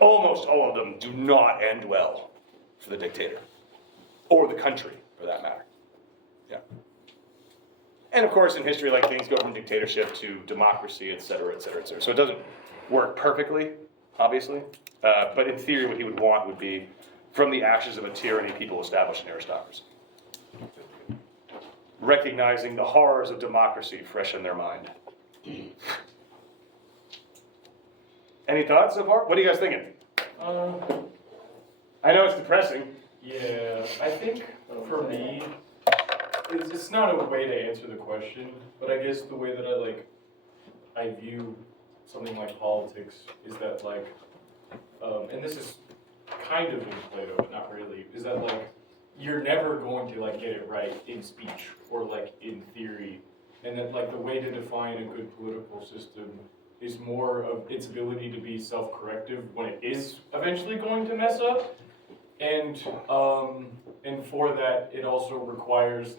Almost all of them do not end well for the dictator, or the country, for that matter. Yeah. And of course, in history, like things go from dictatorship to democracy, et cetera, et cetera, et cetera. So it doesn't work perfectly, obviously. But in theory, what he would want would be from the ashes of a tyranny people established in aristocracy. Recognizing the horrors of democracy fresh in their mind. Any thoughts so far? What are you guys thinking? I know it's depressing. Yeah, I think for me, it's not a way to answer the question, but I guess the way that I view something like politics is that and this is kind of in Plato, but not really, is that you're never going to get it right in speech or in theory, and that the way to define a good political system is more of its ability to be self-corrective when it is eventually going to mess up, and for that it also requires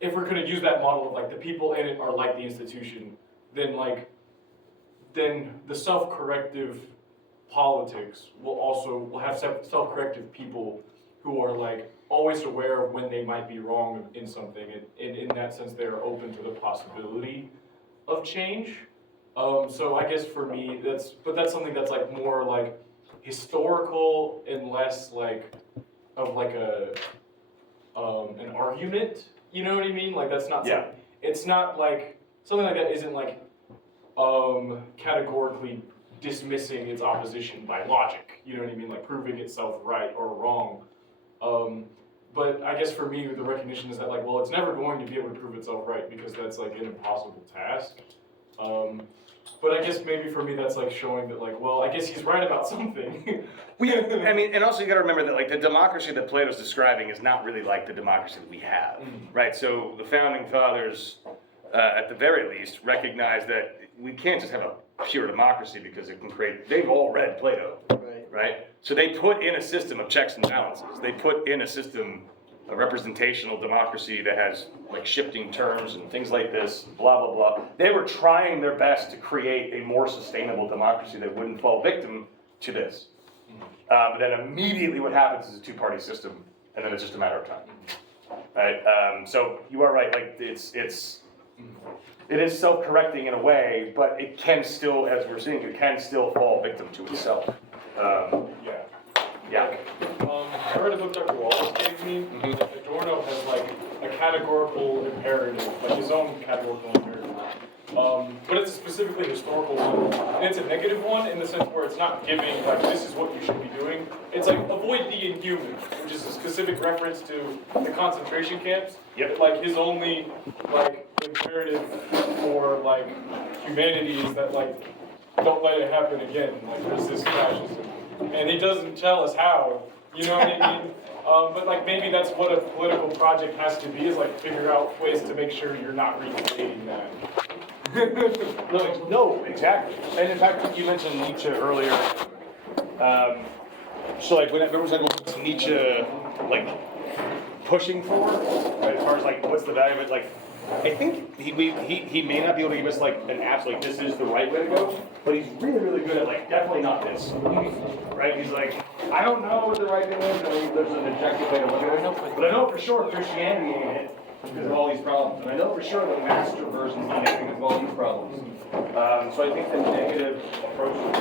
if we're going to use that model of the people in it are like the institution, then the self-corrective politics will have self-corrective people who are always aware of when they might be wrong in something, and in that sense they're open to the possibility of change. So I guess for me that's something that's more historical and less of an argument. You know what I mean? That's not it's not something like that isn't categorically dismissing its opposition by logic. You know what I mean? Proving itself right or wrong. But I guess for me the recognition is that well, it's never going to be able to prove itself right because that's an impossible task. But I guess maybe for me that's showing that well, I guess he's right about something. I mean, and also you gotta remember that the democracy that Plato's describing is not really like the democracy that we have, right? So the founding fathers, at the very least, recognize that we can't just have a pure democracy because it can create, they've all read Plato, right? So they put in a system of checks and balances. They put in a system, a representational democracy that has shifting terms and things like this, blah, blah, blah. They were trying their best to create a more sustainable democracy that wouldn't fall victim to this. But then immediately what happens is a two-party system, and then it's just a matter of time, right? So you are right, it is self-correcting in a way, but it can still, as we're seeing, it can still fall victim to itself. Yeah. I read a book Dr. Wallace gave me. Adorno has a categorical imperative, his own categorical imperative. But it's a specifically historical one. And it's a negative one in the sense where it's not giving this is what you should be doing. It's avoid the inhuman, which is a specific reference to the concentration camps. Yep. His only imperative for humanity is that don't let it happen again. Resist fascism. And he doesn't tell us how. You know what I mean? But maybe that's what a political project has to be, is figure out ways to make sure you're not recreating that. No, exactly. And in fact, you mentioned Nietzsche earlier. So whenever what's Nietzsche pushing for, right, as far as what's the value of it, I think he may not be able to give us an absolute this is the right way to go, but he's really, really good at definitely not this. Right? He's I don't know what the right thing is, and there's an objective way to look at it. But I know for sure Christianity ain't it because of all these problems. And I know for sure the master versions ain't it because of all these problems. So I think the negative approach to